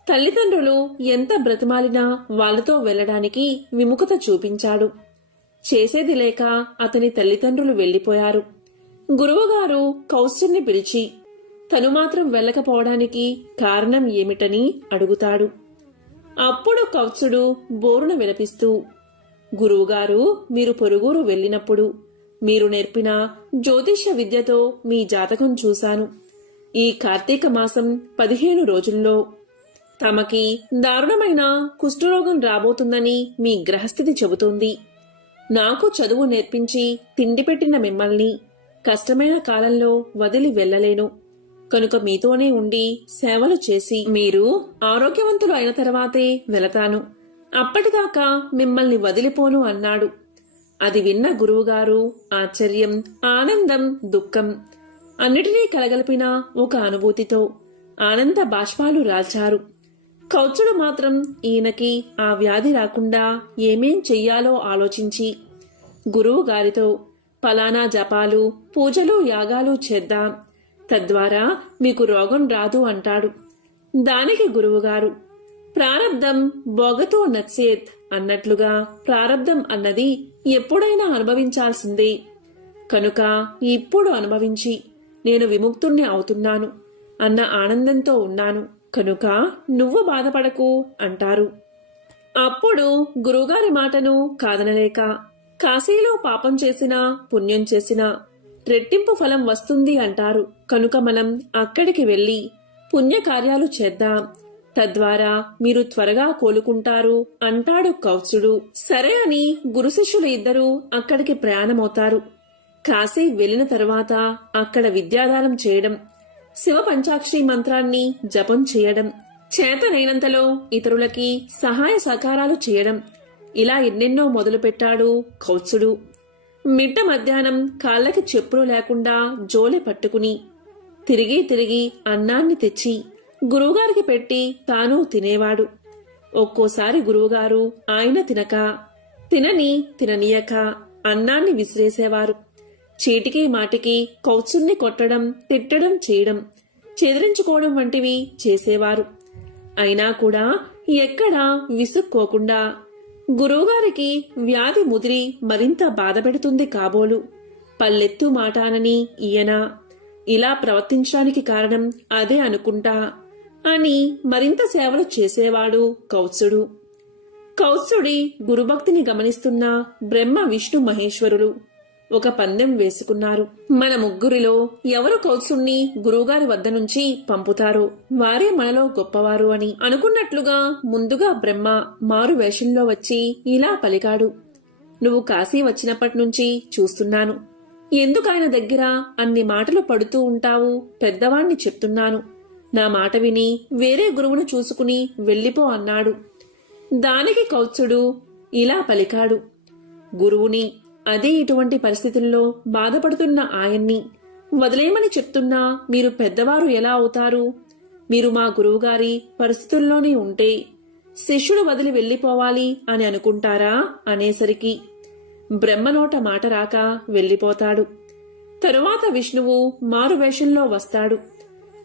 తల్లిదండ్రులు ఎంత బ్రతిమాలినా వాళ్లతో వెళ్లడానికి విముఖత చూపించాడు. చేసేది లేక అతని తల్లిదండ్రులు వెళ్లిపోయారు. గురువుగారు కౌత్సుడిని పిలిచి తను మాత్రం వెళ్ళకపోవడానికి కారణం ఏమిటని అడుగుతాడు. అప్పుడు కౌత్సుడు బోరున విలపిస్తూ, గురువుగారు, మీరు పొరుగురు వెళ్ళినప్పుడు మీరు నేర్పిన జ్యోతిష్య విద్యతో మీ జాతకం చూశాను. ఈ కార్తీక మాసం 15 రోజుల్లో తమకి దారుణమైన కుష్ఠరోగం రాబోతుందని మీ గ్రహస్థితి చెబుతోంది. నాకు చదువు నేర్పించి తిండి పెట్టిన మిమ్మల్ని కష్టమైన కాలంలో వదిలి వెళ్లలేను. కనుక మీతోనే ఉండి సేవలు చేసి మీరు ఆరోగ్యవంతులు అయిన తర్వాతే వెళతాను. అప్పటిదాకా మిమ్మల్ని వదిలిపోను అన్నాడు. అది విన్న గురువుగారు ఆశ్చర్యం, ఆనందం, దుఃఖం అన్నిటినీ కలగలిపిన ఒక అనుభూతితో ఆనంద బాష్పాలు రాల్చారు. కౌత్సుడు మాత్రం ఈయనకి ఆ వ్యాధి రాకుండా ఏమేం చెయ్యాలో ఆలోచించి గురువుగారితో ఫలానా జపాలు, పూజలు, యాగాలు చేద్దాం, తద్వారా మీకు రోగం రాదు అంటాడు. దానికి గురువుగారు ప్రారబ్ధం భోగతో నచ్చేత్ అన్నట్లుగా ప్రారబ్ధం అన్నది ఎప్పుడైనా అనుభవించాల్సిందే. కనుక ఇప్పుడు అనుభవించి నేను విముక్తుణ్ణి అవుతున్నాను అన్న ఆనందంతో ఉన్నాను. కనుక నువ్వు బాధపడకు అంటారు. అప్పుడు గురువుగారి మాటను కాదనలేక కాశీలో పాపం చేసినా పుణ్యం చేసినా రెట్టింపు ఫలం వస్తుంది అంటారు. కనుక మనం అక్కడికి వెళ్లి పుణ్యకార్యాలు చేద్దాం, తద్వారా మీరు త్వరగా కోలుకుంటారు అంటాడు కౌత్సుడు. సరే అని గురు శిష్యులు ఇద్దరూ అక్కడికి ప్రయాణమవుతారు. కాశీ వెళ్లిన తరువాత అక్కడ విద్యాదానం చేయడం, శివ పంచాక్షరి మంత్రాన్ని జపం చేయడం, చేతనైనంతలో ఇతరులకి సహాయ సహకారాలు చేయడం, ఇలా ఎన్నెన్నో మొదలుపెట్టాడు కౌత్సుడు. మిట్ట మధ్యాహ్నం కాళ్ళకి చెప్పులు లేకుండా జోలె పట్టుకుని తిరిగి తిరిగి అన్నాన్ని తెచ్చి గురువుగారికి పెట్టి తాను తినేవాడు. ఒక్కోసారి గురువుగారు ఆయన తిననీయక అన్నాన్ని విసిరేసేవారు. చీటికి మాటికి కౌత్సుల్ని కొట్టడం, తిట్టడం చేయడం, చెదిరించుకోవడం వంటివి చేసేవారు. అయినా కూడా ఎక్కడా విసుక్కోకుండా గురువుగారికి వ్యాధి ముదిరి మరింత బాధపెడుతుంది కాబోలు పల్లెత్తు మాటానని ఈయన ఇలా ప్రవర్తించడానికి కారణం అదే అనుకుంటా అని మరింత సేవలు చేసేవాడు కౌత్సుడు. కౌత్సుడి గురుభక్తిని గమనిస్తున్న బ్రహ్మ, విష్ణు, మహేశ్వరులు ఒక పందెం వేసుకున్నారు. మన ముగ్గురిలో ఎవరు కౌత్సుణ్ణి గురువుగారి వద్ద నుంచి పంపుతారో వారే మనలో గొప్పవారు అని. అనుకున్నట్లుగా ముందుగా బ్రహ్మ మారు వేషంలో వచ్చి ఇలా పలికాడు. నువ్వు కాశీ వచ్చినప్పటి నుంచి చూస్తున్నాను. ఎందుకు ఆయన దగ్గర అన్ని మాటలు పడుతూ ఉంటావు? పెద్దవాణ్ణి చెప్తున్నాను. నా మాట విని వేరే గురువును చూసుకుని వెళ్ళిపో అన్నాడు. దానికి కౌత్సుడు ఇలా పలికాడు. గురువుని, అదే ఇటువంటి పరిస్థితుల్లో బాధపడుతున్న ఆయన్ని వదిలేయమని చెప్తున్నా మీరు పెద్దవారు ఎలా అవుతారు? మీరు మా గురువుగారి పరిస్థితుల్లోనే ఉంటే శిష్యుడు వదిలి వెళ్ళిపోవాలి అని అనుకుంటారా అనేసరికి బ్రహ్మనోట మాట రాక వెళ్ళిపోతాడు. తరువాత విష్ణువు మారువేషంలో వస్తాడు.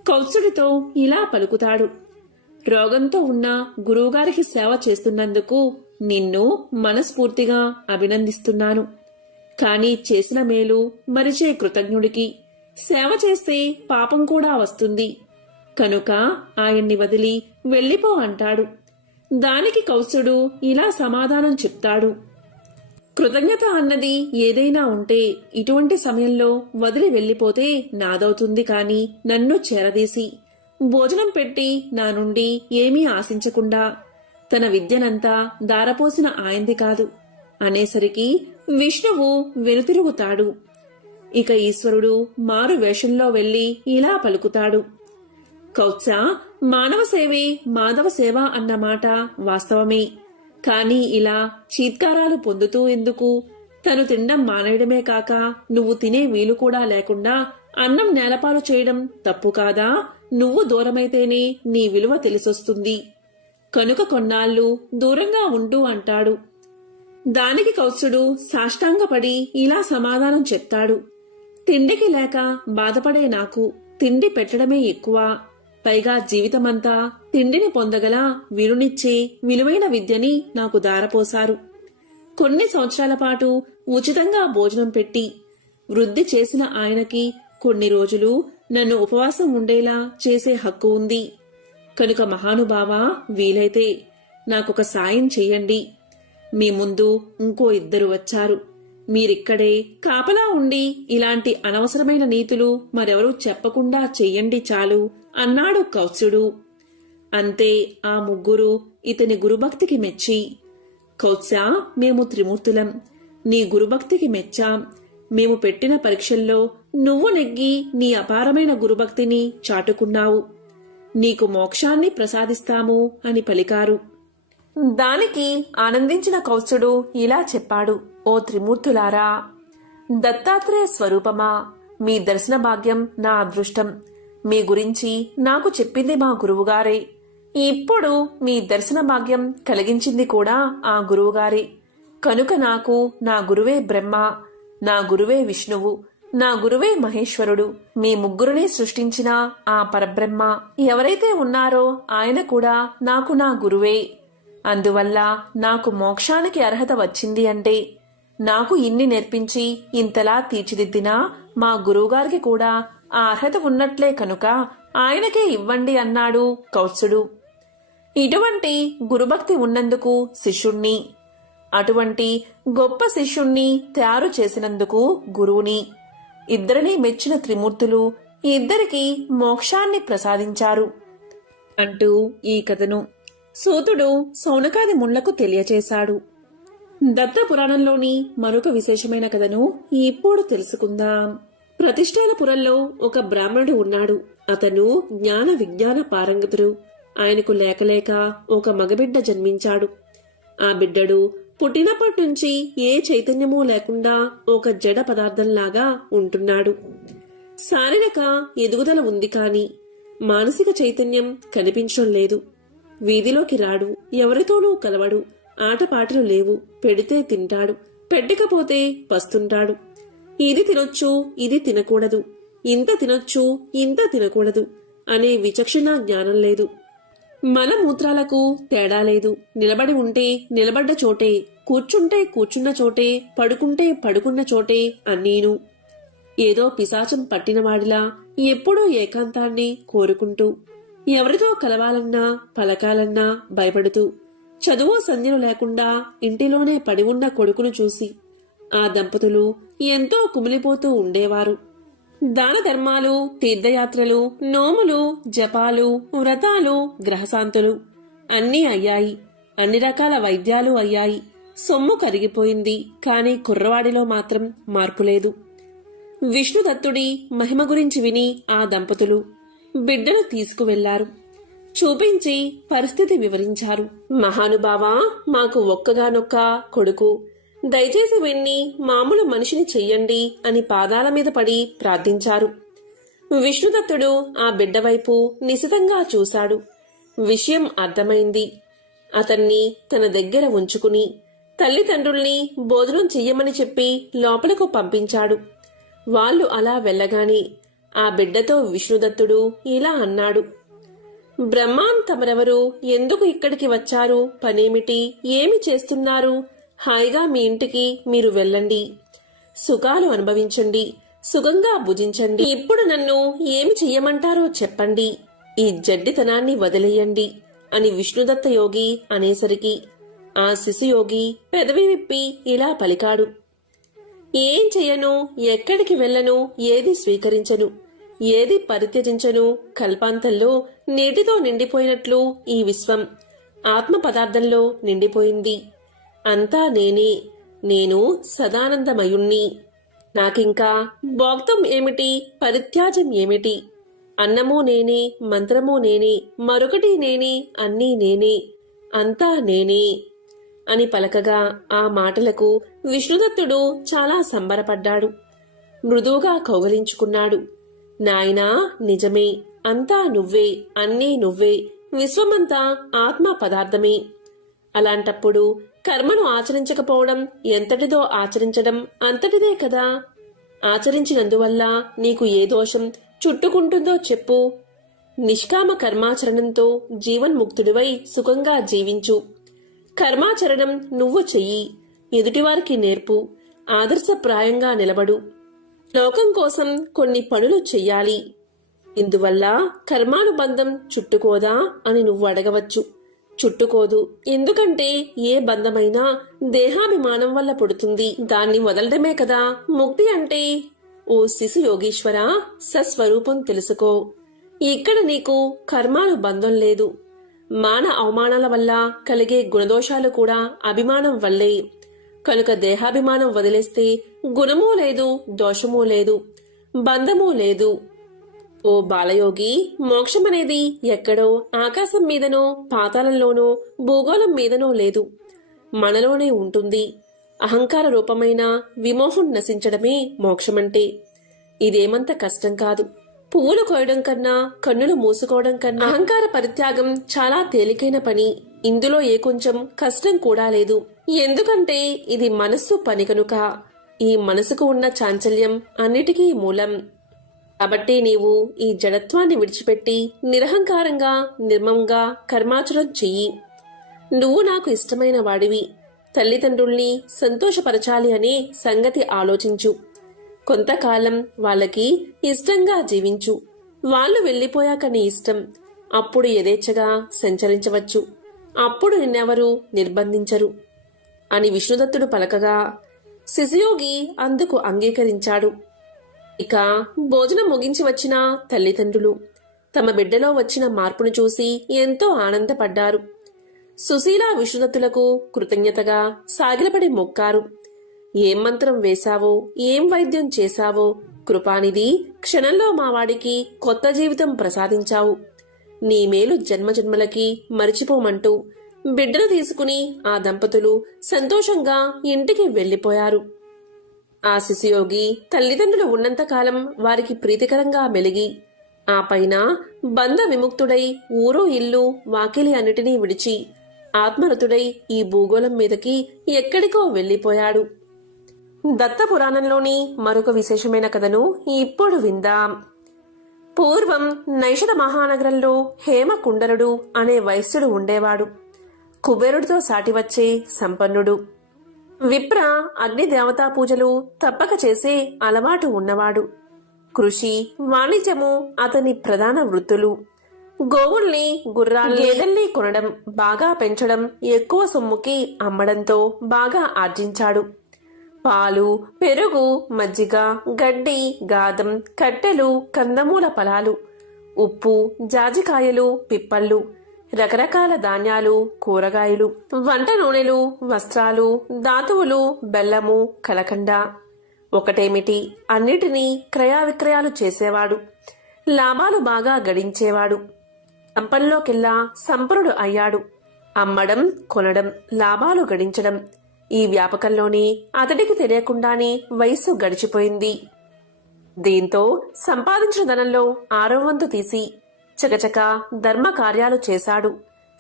కౌత్సుడితో ఇలా పలుకుతాడు. రోగంతో ఉన్న గురువుగారికి సేవ చేస్తున్నందుకు నిన్ను మనస్ఫూర్తిగా అభినందిస్తున్నాను. కాని చేసిన మేలు మరిచే కృతజ్ఞుడికి సేవ చేస్తే పాపం కూడా వస్తుంది. కనుక ఆయన్ని వదిలి వెళ్ళిపో అంటాడు. దానికి కౌత్సుడు ఇలా సమాధానం చెప్తాడు. కృతజ్ఞత అన్నది ఏదైనా ఉంటే ఇటువంటి సమయంలో వదిలి వెళ్ళిపోతే నాదవుతుంది కాని నన్ను చేరదీసి భోజనం పెట్టి నా నుండి ఏమీ ఆశించకుండా తన విద్యనంతా దారపోసిన ఆయంది కాదు అనేసరికి విష్ణువు వెనుతిరుగుతాడు. ఇక ఈశ్వరుడు మారు వేషంలో వెళ్లి ఇలా పలుకుతాడు. కౌత్స, మానవ సేవే మాధవ సేవ అన్నమాట వాస్తవమే. కాని ఇలా చీత్కారాలు పొందుతూ ఎందుకు? తను తినడం మానేయడమే కాక నువ్వు తినే వీలు కూడా లేకుండా అన్నం నేలపాలు చేయడం తప్పు కాదా? నువ్వు దూరమైతేనే నీ విలువ తెలిసొస్తుంది. కనుక కొన్నాళ్ళు దూరంగా ఉంటూ అంటాడు. దానికి కౌత్సుడు సాష్టాంగపడి ఇలా సమాధానం చెప్తాడు. తిండికి లేక బాధపడే నాకు తిండి పెట్టడమే ఎక్కువ. పైగా జీవితమంతా తిండిని పొందగల వీరునిచ్చే విలువైన విద్యని నాకు దారపోశారు. కొన్ని సంవత్సరాల పాటు ఉచితంగా భోజనం పెట్టి వృద్ధి చేసిన ఆయనకి కొన్ని రోజులు నన్ను ఉపవాసం ఉండేలా చేసే హక్కు ఉంది. కనుక మహానుభావా, వీలైతే నాకొక సాయం చెయ్యండి. మీ ముందు ఇంకో 2 వచ్చారు. మీరిక్కడే కాపలా ఉండి ఇలాంటి అనవసరమైన నీతులు మరెవరూ చెప్పకుండా చెయ్యండి చాలు అన్నాడు కౌత్సుడు. అంతే ఆ ముగ్గురు ఇతని గురుభక్తికి మెచ్చి, కౌత్స, మేము త్రిమూర్తులం, నీ గురుభక్తికి మెచ్చాం. మేము పెట్టిన పరీక్షల్లో నువ్వు నెగ్గి నీ అపారమైన గురుభక్తిని చాటుకున్నావు. నీకు మోక్షాన్ని ప్రసాదిస్తాము అని పలికారు. దానికి ఆనందించిన కౌత్సుడు ఇలా చెప్పాడు. ఓ త్రిమూర్తులారా, దత్తాత్రేయ స్వరూపమా, మీ దర్శన భాగ్యం నా అదృష్టం. మీ గురించి నాకు చెప్పింది మా గురువుగారే. ఇప్పుడు మీ దర్శన భాగ్యం కలిగించింది కూడా ఆ గురువుగారే. కనుక నాకు నా గురువే బ్రహ్మ, నా గురువే విష్ణువు, నా గురువే మహేశ్వరుడు. మీ ముగ్గురుని సృష్టించిన ఆ పరబ్రహ్మ ఎవరైతే ఉన్నారో ఆయన కూడా నాకు నా గురువే. అందువల్ల నాకు మోక్షానికి అర్హత వచ్చింది అంటే నాకు ఇన్ని నేర్పించి ఇంతలా తీర్చిదిద్దినా మా గురువుగారికి కూడా ఆ అర్హత ఉన్నట్లే కనుక ఆయనకే ఇవ్వండి అన్నాడు కౌత్సుడు. ఇటువంటి గురుభక్తి ఉన్నందుకు శిష్యుణ్ణి, అటువంటి గొప్ప శిష్యుణ్ణి తయారు చేసినందుకు గురువుని, ఇద్దరినీ మెచ్చిన త్రిమూర్తులు ఇద్దరికి మోక్షాన్ని ప్రసాదించారు అంటూ ఈ కథను సూతుడు సౌనకాది ముళ్లకు తెలియచేశాడు. దత్త పురాణంలోని మరొక విశేషమైన కథను ఇప్పుడు తెలుసుకుందాం. ప్రతిష్టానపురంలో ఒక బ్రాహ్మణుడు ఉన్నాడు. అతను జ్ఞాన విజ్ఞాన పారంగతుడు. ఆయనకు లేకలేక ఒక మగబిడ్డ జన్మించాడు. ఆ బిడ్డడు పుట్టినప్పటి నుంచి ఏ చైతన్యమూ లేకుండా ఒక జడ పదార్థంలాగా ఉంటున్నాడు. శారీరక ఎదుగుదల ఉంది కాని మానసిక చైతన్యం కనిపించడం లేదు. వీధిలోకి రాడు, ఎవరితోనూ కలవడు, ఆటపాటలు లేవు. పెడితే తింటాడు, పెట్టకపోతే పస్తుంటాడు. ఇది తినొచ్చు, ఇది తినకూడదు, ఇంత తినొచ్చు, ఇంత తినకూడదు అనే విచక్షణ జ్ఞానం లేదు. మలమూత్రాలకు తేడా లేదు. నిలబడి ఉంటే నిలబడ్డ చోటే, కూర్చుంటే కూర్చున్న చోటే, పడుకుంటే పడుకున్న చోటే అన్నీను. ఏదో పిశాచం పట్టినవాడిలా ఎప్పుడూ ఏకాంతాన్ని కోరుకుంటూ, ఎవరితో కలవాలన్నా పలకాలన్నా భయపడుతూ, చదువు సంధ్యలు లేకుండా ఇంటిలోనే పడి ఉన్న కొడుకును చూసి ఆ దంపతులు ఎంతో కుమిలిపోతూ ఉండేవారు. దాన ధర్మాలు, తీర్థయాత్రలు, నోములు, జపాలు, వ్రతాలు, గ్రహశాంతులు అన్నీ అయ్యాయి. అన్ని రకాల వైద్యాలు అయ్యాయి. సొమ్ము కరిగిపోయింది. కాని కుర్రవాడిలో మాత్రం మార్పులేదు. విష్ణుదత్తుడి మహిమ గురించి విని ఆ దంపతులు బిడ్డను తీసుకువెళ్లారు. చూపించి పరిస్థితి వివరించారు. మహానుభావా, మాకు ఒక్కగానొక్క కొడుకు, దయచేసి విన్ని మామూలు మనిషిని చెయ్యండి అని పాదాల మీద పడి ప్రార్థించారు. విష్ణుదత్తుడు ఆ బిడ్డ వైపు నిశితంగా చూశాడు. విషయం అర్థమైంది. అతన్ని తన దగ్గర ఉంచుకుని తల్లిదండ్రుల్ని భోజనం చెయ్యమని చెప్పి లోపలకు పంపించాడు. వాళ్ళు అలా వెళ్ళగానే ఆ బిడ్డతో విష్ణుదత్తుడు ఇలా అన్నాడు. బ్రహ్మాన్, తమరెవరు? ఎందుకు ఇక్కడికి వచ్చారు? పనేమిటి? ఏమి చేస్తున్నారు? హాయిగా మీ ఇంటికి మీరు వెళ్ళండి. సుఖాలు అనుభవించండి. సుఖంగా భుజించండి. ఇప్పుడు నన్ను ఏమి చెయ్యమంటారో చెప్పండి. ఈ జడ్డితనాన్ని వదిలేయండి అని విష్ణుదత్త యోగి అనేసరికి ఆ శిశుయోగి పెదవి విప్పి ఇలా పలికాడు. ఏం చెయ్యను, ఎక్కడికి వెళ్ళను, ఏది స్వీకరించను, ఏది పరిత్యజించను. కల్పాంతంలో నీటితో నిండిపోయినట్లు ఈ విశ్వం ఆత్మ పదార్థంలో నిండిపోయింది. అంతా నేనే. నేను సదానందమయుణ్ణి. నాకింకా భోక్తం ఏమిటి, పరిత్యాజం ఏమిటి? అన్నమూ నేనే, మంత్రమూ నేనే, మరొకటి నేనే, అన్నీ నేనే, అంతా నేనే అని పలకగా ఆ మాటలకు విష్ణుదత్తుడు చాలా సంబరపడ్డాడు. మృదువుగా కౌగలించుకున్నాడు. నాయనా, నిజమే, అంతా నువ్వే, అన్నీ నువ్వే, విశ్వమంతా ఆత్మ పదార్థమే. అలాంటప్పుడు కర్మను ఆచరించకపోవడం ఎంతటిదో ఆచరించడం అంతటిదే కదా. ఆచరించినందువల్ల నీకు ఏ దోషం చుట్టుకుంటుందో చెప్పు. నిష్కామ కర్మాచరణంతో జీవన్ముక్తుడివై సుఖంగా జీవించు. కర్మాచరణం నువ్వు చెయ్యి, ఎదుటివారికి నేర్పు, ఆదర్శప్రాయంగా నిలబడు. లోకం కోసం కొన్ని పనులు చెయ్యాలి. ఇందువల్ల కర్మానుబంధం చుట్టుకోదా అని నువ్వు అడగవచ్చు. చుట్టుకోదు. ఎందుకంటే ఏ బంధమైనా దేహాభిమానం వల్ల పుడుతుంది. దాన్ని వదలడమే కదా ముక్తి అంటే. ఓ శిశు యోగీశ్వర, సస్వరూపం తెలుసుకో. ఇక్కడ నీకు కర్మానుబంధం లేదు. మాన అవమానాల వల్ల కలిగే గుణదోషాలు కూడా అభిమానం వల్లే. కనుక దేహాభిమానం వదిలేస్తే గుణమూ లేదు, దోషమూ లేదు, బంధమూ లేదు. ఓ బాలయోగి, మోక్షమనేది ఎక్కడో ఆకాశం మీదనో, పాతాళంలోనో, భూగోళం మీదనో లేదు, మనలోనే ఉంటుంది. అహంకార రూపమైన విమోహం నశించడమే మోక్షమంటే. ఇదేమంత కష్టం కాదు. పువ్వులు కోయడం కన్నా, కన్నులు మూసుకోవడం కన్నా అహంకార పరిత్యాగం చాలా తేలికైన పని. ఇందులో ఏ కొంచెం కష్టం కూడా లేదు. ఎందుకంటే ఇది మనస్సు పని కనుక. ఈ మనసుకు ఉన్న చాంచల్యం అన్నిటికీ మూలం. కాబట్టి నీవు ఈ జడత్వాన్ని విడిచిపెట్టి నిరహంకారంగా, నిర్మమంగా కర్మాచరణ చెయ్యి. నువ్వు నాకు ఇష్టమైన వాడివి. తల్లిదండ్రుల్ని సంతోషపరచాలి అనే సంగతి ఆలోచించు. కొంతకాలం వాళ్ళకి ఇష్టంగా జీవించు. వాళ్ళు వెళ్లిపోయాక నీ ఇష్టం. అప్పుడు యథేచ్ఛగా సంచరించవచ్చు. అప్పుడు నిన్నెవరూ నిర్బంధించరు అని విష్ణుదత్తుడు పలకగా శిశుయోగి అందుకు అంగీకరించాడు. ఇక భోజనం ముగించి వచ్చిన తల్లిదండ్రులు తమ బిడ్డలో వచ్చిన మార్పును చూసి ఎంతో ఆనందపడ్డారు. సుశీల విష్ణుదత్తులకు కృతజ్ఞతగా సాగిలపడి మొక్కారు. ఏం మంత్రం వేశావో, ఏం వైద్యం చేశావో, కృపానిధి, క్షణంలో మావాడికి కొత్త జీవితం ప్రసాదించావు. నీ మేలు జన్మజన్మలకి మరిచిపోమంటూ బిడ్డను తీసుకుని ఆ దంపతులు సంతోషంగా ఇంటికి వెళ్లిపోయారు. ఆ శిశుయోగి తల్లిదండ్రులు ఉన్నంతకాలం వారికి ప్రీతికరంగా మెలిగి, ఆ పైన బంధ విముక్తుడై ఊరు ఇల్లు వాకిలి అన్నిటినీ విడిచి ఆత్మరతుడై ఈ భూగోళం మీదకి ఎక్కడికో వెళ్లిపోయాడు. దత్తపురాణంలోని మరొక విశేషమైన కథను ఇప్పుడు విందాం. పూర్వం నైషధ మహానగరంలో హేమకుండలుడు అనే వైశ్యుడు ఉండేవాడు. కుబేరుడితో సాటివచ్చే సంపన్నుడు. విప్ర అగ్ని దేవతా పూజలు తప్పక చేసే అలవాటు ఉన్నవాడు. కృషి, వాణిజ్యము అతని ప్రధాన వృత్తులు. గోవుల్ని, గుర్రాల్ని, గేదెల్ని కొనడం, బాగా పెంచడం, ఎక్కువ సొమ్ముకి అమ్మడంతో బాగా ఆర్జించాడు. పాలు, పెరుగు, మజ్జిగ, గడ్డి, గాదం, కట్టెలు, కందమూల ఫలాలు, ఉప్పు, జాజికాయలు, పిప్పళ్ళు, రకరకాల ధాన్యాలు, కూరగాయలు, వంట నూనెలు, వస్త్రాలు, ధాతువులు, బెల్లము, కలకండ. ఒకటేమిటి, అన్నిటినీ క్రయావిక్రయాలు చేసేవాడు. లాభాలు బాగా గడించేవాడు. సంపన్లోకెల్లా సంపన్నుడు అయ్యాడు. అమ్మడం, కొనడం, లాభాలు గడించడం, ఈ వ్యాపకంలోనే అతడికి తెలియకుండానే వయస్సు గడిచిపోయింది. దీంతో సంపాదించిన ధనంలో 6వ వంతు తీసి చకచక ధర్మ కార్యాలు చేశాడు.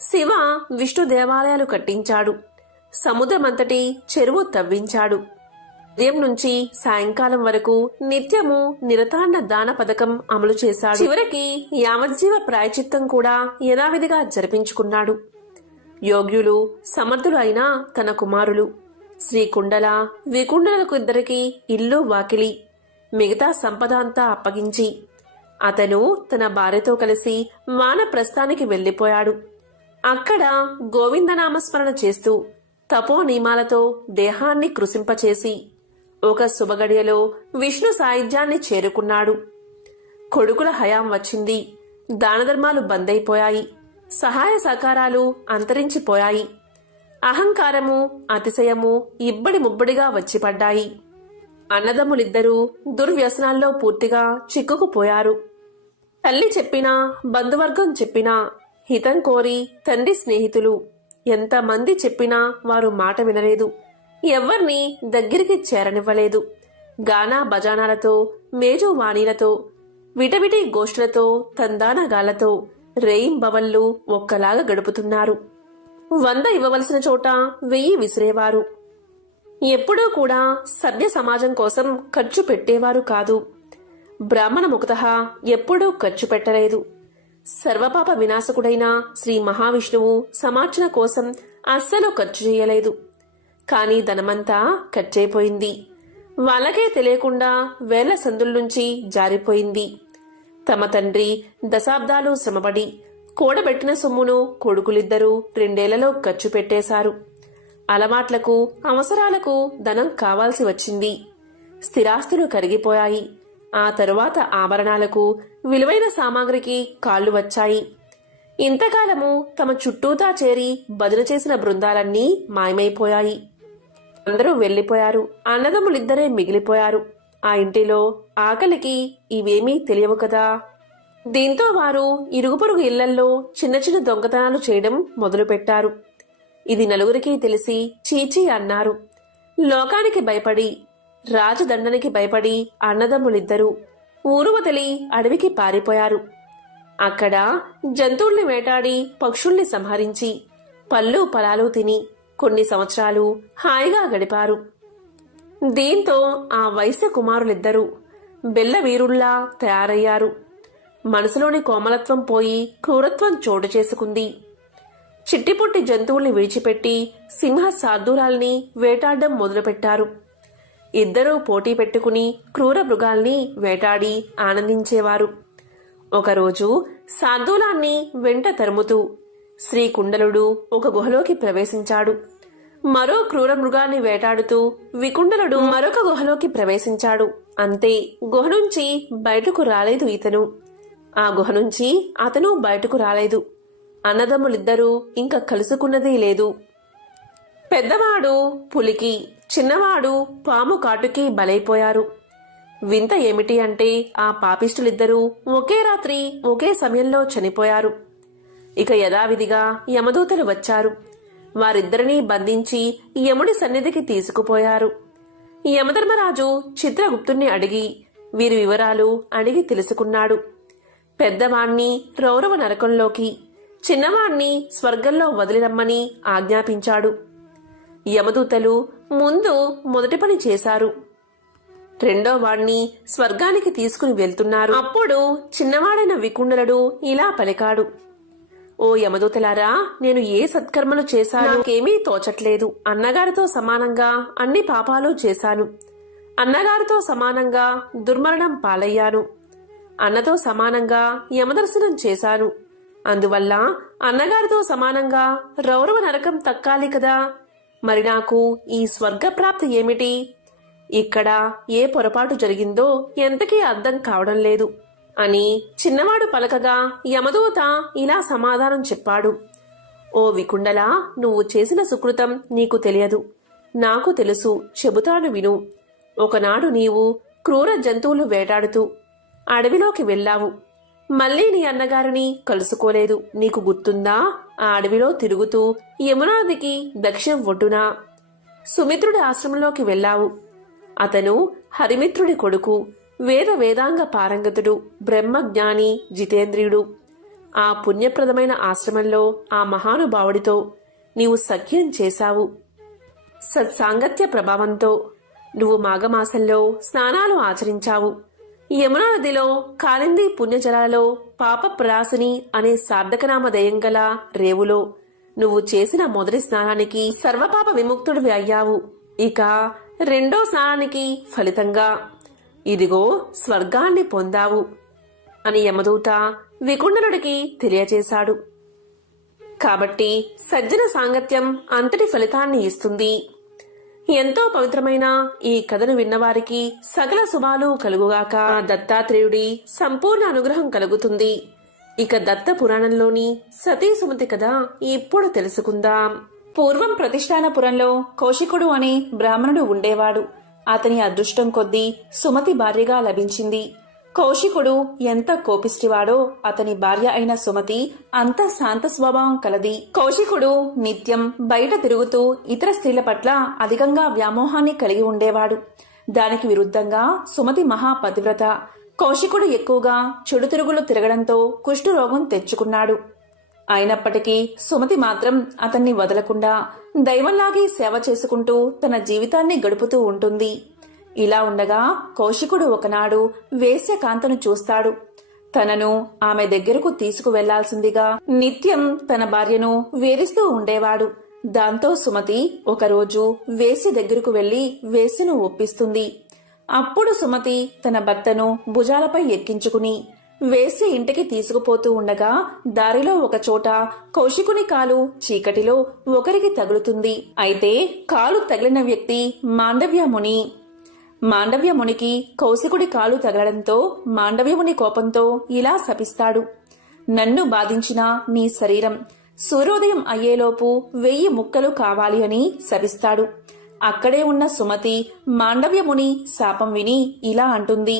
శివ, విష్ణు దేవాలయాలు కట్టించాడు. సముద్రమంతటి చెరువు తవ్వించాడు. ఉదయం నుంచి సాయంకాలం వరకు నిత్యము నిరతాన్న దాన పథకం అమలు చేశాడు. చివరికి యావజ్జీవ ప్రాయచిత్తం కూడా యథావిధిగా జరిపించుకున్నాడు. యోగ్యులు, సమర్థులు అయిన తన కుమారులు శ్రీకుండల, వికుండలకు ఇద్దరికి ఇల్లు, వాకిలి, మిగతా సంపద అంతా అప్పగించి అతను తన భార్యతో కలిసి వానప్రస్థానికి వెళ్లిపోయాడు. అక్కడ గోవిందనామస్మరణ చేస్తూ తపో నియమాలతో దేహాన్ని కృశింపచేసి ఒక శుభగడియలో విష్ణు సాయుధ్యాన్ని చేరుకున్నాడు. కొడుకుల హయాం వచ్చింది. దానధర్మాలు బందైపోయాయి. సహాయ సహకారాలు అంతరించిపోయాయి. అహంకారము, అతిశయము ఇబ్బడి ముబ్బడిగా వచ్చిపడ్డాయి. అన్నదమ్ములిద్దరూ దుర్వ్యసనాల్లో పూర్తిగా చిక్కుకుపోయారు. తల్లి చెప్పినా, బంధువర్గం చెప్పినా, హితం కోరి తండ్రి స్నేహితులు ఎంతమంది చెప్పినా వారు మాట వినలేదు. ఎవ్వర్నీ దగ్గరికి చేరనివ్వలేదు. గానా బజానాలతో, మేజువాణీలతో, విటవిటి గోష్ఠులతో, తందానగాళ్లతో రేయింబవళ్ళు ఒక్కలాగా గడుపుతున్నారు. 100 ఇవ్వవలసిన చోట 1000 విసిరేవారు. ఎప్పుడూ కూడా సభ్య సమాజం కోసం ఖర్చు పెట్టేవారు కాదు. బ్రాహ్మణ ముఖతః ఎప్పుడూ ఖర్చు పెట్టలేదు. సర్వపాప వినాశకుడైన శ్రీ మహావిష్ణువు సమార్చన కోసం అస్సలు ఖర్చు చేయలేదు. కాని ధనమంతా ఖర్చయిపోయింది. వాళ్ళకే తెలియకుండా వేల సందుల్నుంచి జారిపోయింది. తమ తండ్రి దశాబ్దాలు శ్రమపడి కూడబెట్టిన సొమ్మును కొడుకులిద్దరూ 2 ఏళ్లలో ఖర్చు పెట్టేశారు. అలవాట్లకు, అవసరాలకు ధనం కావాల్సి వచ్చింది. స్థిరాస్తులు కరిగిపోయాయి. ఆ తరువాత ఆభరణాలకు, విలువైన సామాగ్రికి కాళ్లు వచ్చాయి. ఇంతకాలము తమ చుట్టూతా చేరి భజన చేసిన బృందాలన్నీ మాయమైపోయాయి. అందరూ వెళ్లిపోయారు. అన్నదమ్ములిద్దరే మిగిలిపోయారు. ఆ ఇంటిలో ఆకలికి ఇవేమీ తెలియవు కదా. దీంతో వారు ఇరుగుపొరుగు ఇళ్లల్లో చిన్న చిన్న దొంగతనాలు చేయడం మొదలుపెట్టారు. ఇది నలుగురికి తెలిసి చీచీ అన్నారు. లోకానికి భయపడి, రాజదండనికి భయపడి అన్నదమ్ములిద్దరూ ఊరు వదిలి అడవికి పారిపోయారు. అక్కడ జంతువుల్ని వేటాడి, పక్షుల్ని సంహరించి, పళ్ళు ఫలాలు తిని కొన్ని సంవత్సరాలు హాయిగా గడిపారు. దీంతో ఆ వైశ్య కుమారులిద్దరూ బెల్లవీరుల్లా తయారయ్యారు. మనసులోని కోమలత్వం పోయి క్రూరత్వం చోటు చేసుకుంది. చిట్టిపుట్టి జంతువుల్ని విడిచిపెట్టి సింహ శార్దూలాల్ని వేటాడడం మొదలుపెట్టారు. ఇద్దరూ పోటీ పెట్టుకుని క్రూర మృగాల్ని వేటాడి ఆనందించేవారు. ఒకరోజు శార్దూలాన్ని వెంట తరుముతూ శ్రీకుండలుడు ఒక గుహలోకి ప్రవేశించాడు. మరో క్రూర మృగాన్ని వేటాడుతూ వికుండలుడు మరొక గుహలోకి ప్రవేశించాడు. అంతే, గుహ నుంచి బయటకు రాలేదు ఇతను. ఆ గుహ నుంచి అతను బయటకు రాలేదు. అన్నదమ్ములిద్దరూ ఇంకా కలుసుకున్నదే లేదు. పెద్దవాడు పులికి, చిన్నవాడు పాము కాటుకి బలైపోయారు. వింత ఏమిటి అంటే ఆ పాపిష్టులిద్దరూ ఒకే రాత్రి ఒకే సమయంలో చనిపోయారు. ఇక యథావిధిగా యమదూతలు వచ్చారు. వారిద్దరినీ బంధించి యముడి సన్నిధికి తీసుకుపోయారు. యమధర్మరాజు చిత్రగుప్తుణ్ణి అడిగి వీరి వివరాలు అడిగి తెలుసుకున్నాడు. పెద్దవాణ్ణి రౌరవ నరకంలోకి, చిన్నవాణ్ణి స్వర్గంలో వదిలిరమ్మని ఆజ్ఞాపించాడు. యమదూతలు ముందు మొదటి పని చేశారు. రెండో వాణ్ణి స్వర్గానికి తీసుకుని వెళ్తున్నారు. అప్పుడు చిన్నవాడైన వికుండలుడు ఇలా పలికాడు: ఓ యమదూతలారా, నేను ఏ సత్కర్మలు చేశాను నాకేమీ తోచట్లేదు. అన్నగారితో సమానంగా అన్ని పాపాలు చేశాను. అన్నగారితో సమానంగా దుర్మరణం పాలయ్యాను. అన్నతో సమానంగా యమదర్శనం చేశాను. అందువల్ల అన్నగారితో సమానంగా రౌరవ నరకం తక్కాలి కదా. మరి నాకు ఈ స్వర్గప్రాప్తి ఏమిటి? ఇక్కడ ఏ పొరపాటు జరిగిందో ఎంతకీ అర్థం కావడం లేదు అని చిన్నవాడు పలకగా యమదూత ఇలా సమాధానం చెప్పాడు. ఓ వికుండలా, నువ్వు చేసిన సుకృతం నీకు తెలియదు, నాకు తెలుసు, చెబుతాను విను. ఒకనాడు నీవు క్రూర జంతువులు వేటాడుతూ అడవిలోకి వెళ్ళావు. మళ్ళీ నీ అన్నగారిని కలుసుకోలేదు. నీకు గుర్తుందా? ఆ అడవిలో తిరుగుతూ యమునా నదికి దక్షిణం ఒడ్డున సుమిత్రుడి ఆశ్రమంలోకి వెళ్ళావు. అతను హరిమిత్రుడి కొడుకు, వేదాంగ పారంగతుడు, బ్రహ్మజ్ఞాని, జితేంద్రియుడు. ఆ పుణ్యప్రదమైన ఆశ్రమంలో ఆ మహానుభావుడితో నీవు సఖ్యం చేశావు. సత్సాంగత్య ప్రభావంతో నువ్వు మాఘమాసంలో స్నానాలు ఆచరించావు. యమునా నదిలో కాలింది పుణ్యజలాలలో పాపప్రాసిని అనే సార్థకనామధేయం గల రేవులో నువ్వు చేసిన మొదటి స్నానానికి సర్వపాప విముక్తుడివి అయ్యావు. ఇక రెండో స్నానానికి ఫలితంగా ఇదిగో స్వర్గాన్ని పొందావు అని యమదూత వికుండలుడికి తెలియజేశాడు. కాబట్టి సజ్జన సాంగత్యం అంతటి ఫలితాన్ని ఇస్తుంది. ఎంతో పవిత్రమైన ఈ కథను విన్నవారికి సకల శుభాలు కలుగుగాక. దత్తాత్రేయుడి సంపూర్ణ అనుగ్రహం కలుగుతుంది. ఇక దత్త పురాణంలోని సతీ సుమతి కథ ఇప్పుడు తెలుసుకుందాం. పూర్వం ప్రతిష్టానపురంలో కౌశికుడు అనే బ్రాహ్మణుడు ఉండేవాడు. అతని అదృష్టం కొద్దీ సుమతి భార్యగా లభించింది. కౌశికుడు ఎంత కోపిష్టివాడో అతని భార్య అయిన సుమతి అంత శాంత స్వభావం కలది. కౌశికుడు నిత్యం బయట తిరుగుతూ ఇతర స్త్రీల పట్ల అధికంగా వ్యామోహాన్ని కలిగి ఉండేవాడు. దానికి విరుద్ధంగా సుమతి మహాపతివ్రత. కౌశికుడు ఎక్కువగా చెడు తిరుగులు తిరగడంతో కుష్ఠరోగం తెచ్చుకున్నాడు. అయినప్పటికీ సుమతి మాత్రం అతన్ని వదలకుండా దైవంలాగే సేవ చేసుకుంటూ తన జీవితాన్ని గడుపుతూ ఉంటుంది. ఇలా ఉండగా కౌశికుడు ఒకనాడు వేశ్యకాంతను చూస్తాడు. తనను ఆమె దగ్గరకు తీసుకువెళ్లాల్సిందిగా నిత్యం తన భార్యను వేధిస్తూ ఉండేవాడు. దాంతో సుమతి ఒకరోజు వేశ్య దగ్గరకు వెళ్లి వేశ్యను ఒప్పిస్తుంది. అప్పుడు సుమతి తన భర్తను భుజాలపై ఎక్కించుకుని వేశ్య ఇంటికి తీసుకుపోతూ ఉండగా దారిలో ఒకచోట కౌశికుని కాలు చీకటిలో ఒకరికి తగులుతుంది. అయితే కాలు తగిలిన వ్యక్తి మాండవ్యముని. మాండవ్యమునికి కౌశికుడి కాలు తగలడంతో మాండవ్యముని కోపంతో ఇలా శపిస్తాడు. నన్ను బాధించిన నీ శరీరం సూర్యోదయం అయ్యేలోపు 1000 ముక్కలు కావాలి అని శపిస్తాడు. అక్కడే ఉన్న సుమతి మాండవ్యముని శాపం విని ఇలా అంటుంది.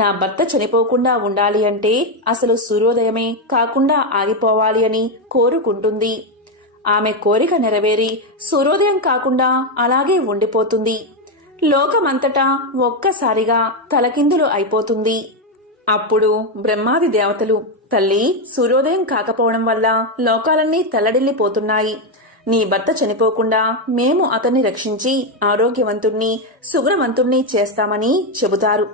నా భర్త చనిపోకుండా ఉండాలి అంటే అసలు సూర్యోదయమే కాకుండా ఆగిపోవాలి అని కోరుకుంటుంది. ఆమె కోరిక నెరవేరి సూర్యోదయం కాకుండా అలాగే ఉండిపోతుంది. లోకమంతటా ఒక్కసారిగా తలకిందులు అయిపోతుంది. అప్పుడు బ్రహ్మాది దేవతలు, తల్లి, సూర్యోదయం కాకపోవడం వల్ల లోకాలన్నీ తల్లడిల్లిపోతున్నాయి. నీ భర్త చనిపోకుండా మేము అతన్ని రక్షించి ఆరోగ్యవంతుణ్ణి సుగుణవంతుణ్ణి చేస్తామని చెబుతారు.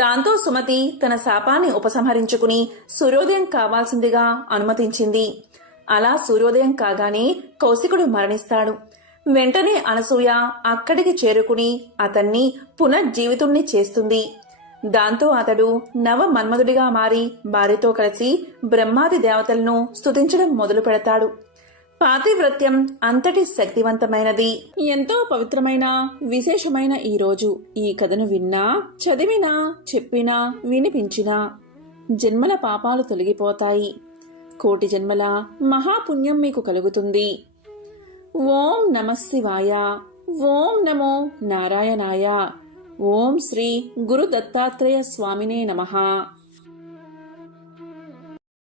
దాంతో సుమతి తన శాపాన్ని ఉపసంహరించుకుని సూర్యోదయం కావాల్సిందిగా అనుమతించింది. అలా సూర్యోదయం కాగానే కౌశికుడు మరణిస్తాడు. వెంటనే అనసూయ అక్కడికి చేరుకుని అతన్ని పునర్జీవితుణ్ణి చేస్తుంది. దాంతో అతడు నవ మన్మధుడిగా మారి భార్యతో కలిసి బ్రహ్మాది దేవతలను స్తుతించడం మొదలు పెడతాడు. పాతివ్రత్యం అంతటి శక్తివంతమైనది. ఎంతో పవిత్రమైన విశేషమైన ఈ రోజు ఈ కథను విన్నా, చదివినా, చెప్పినా, వినిపించినా జన్మల పాపాలు తొలగిపోతాయి. కోటి జన్మల మహాపుణ్యం మీకు కలుగుతుంది. ఓం నమః శివాయ. ఓం నమో నారాయణాయ. ఓం శ్రీ గురు దత్తాత్రేయ స్వామినే నమః.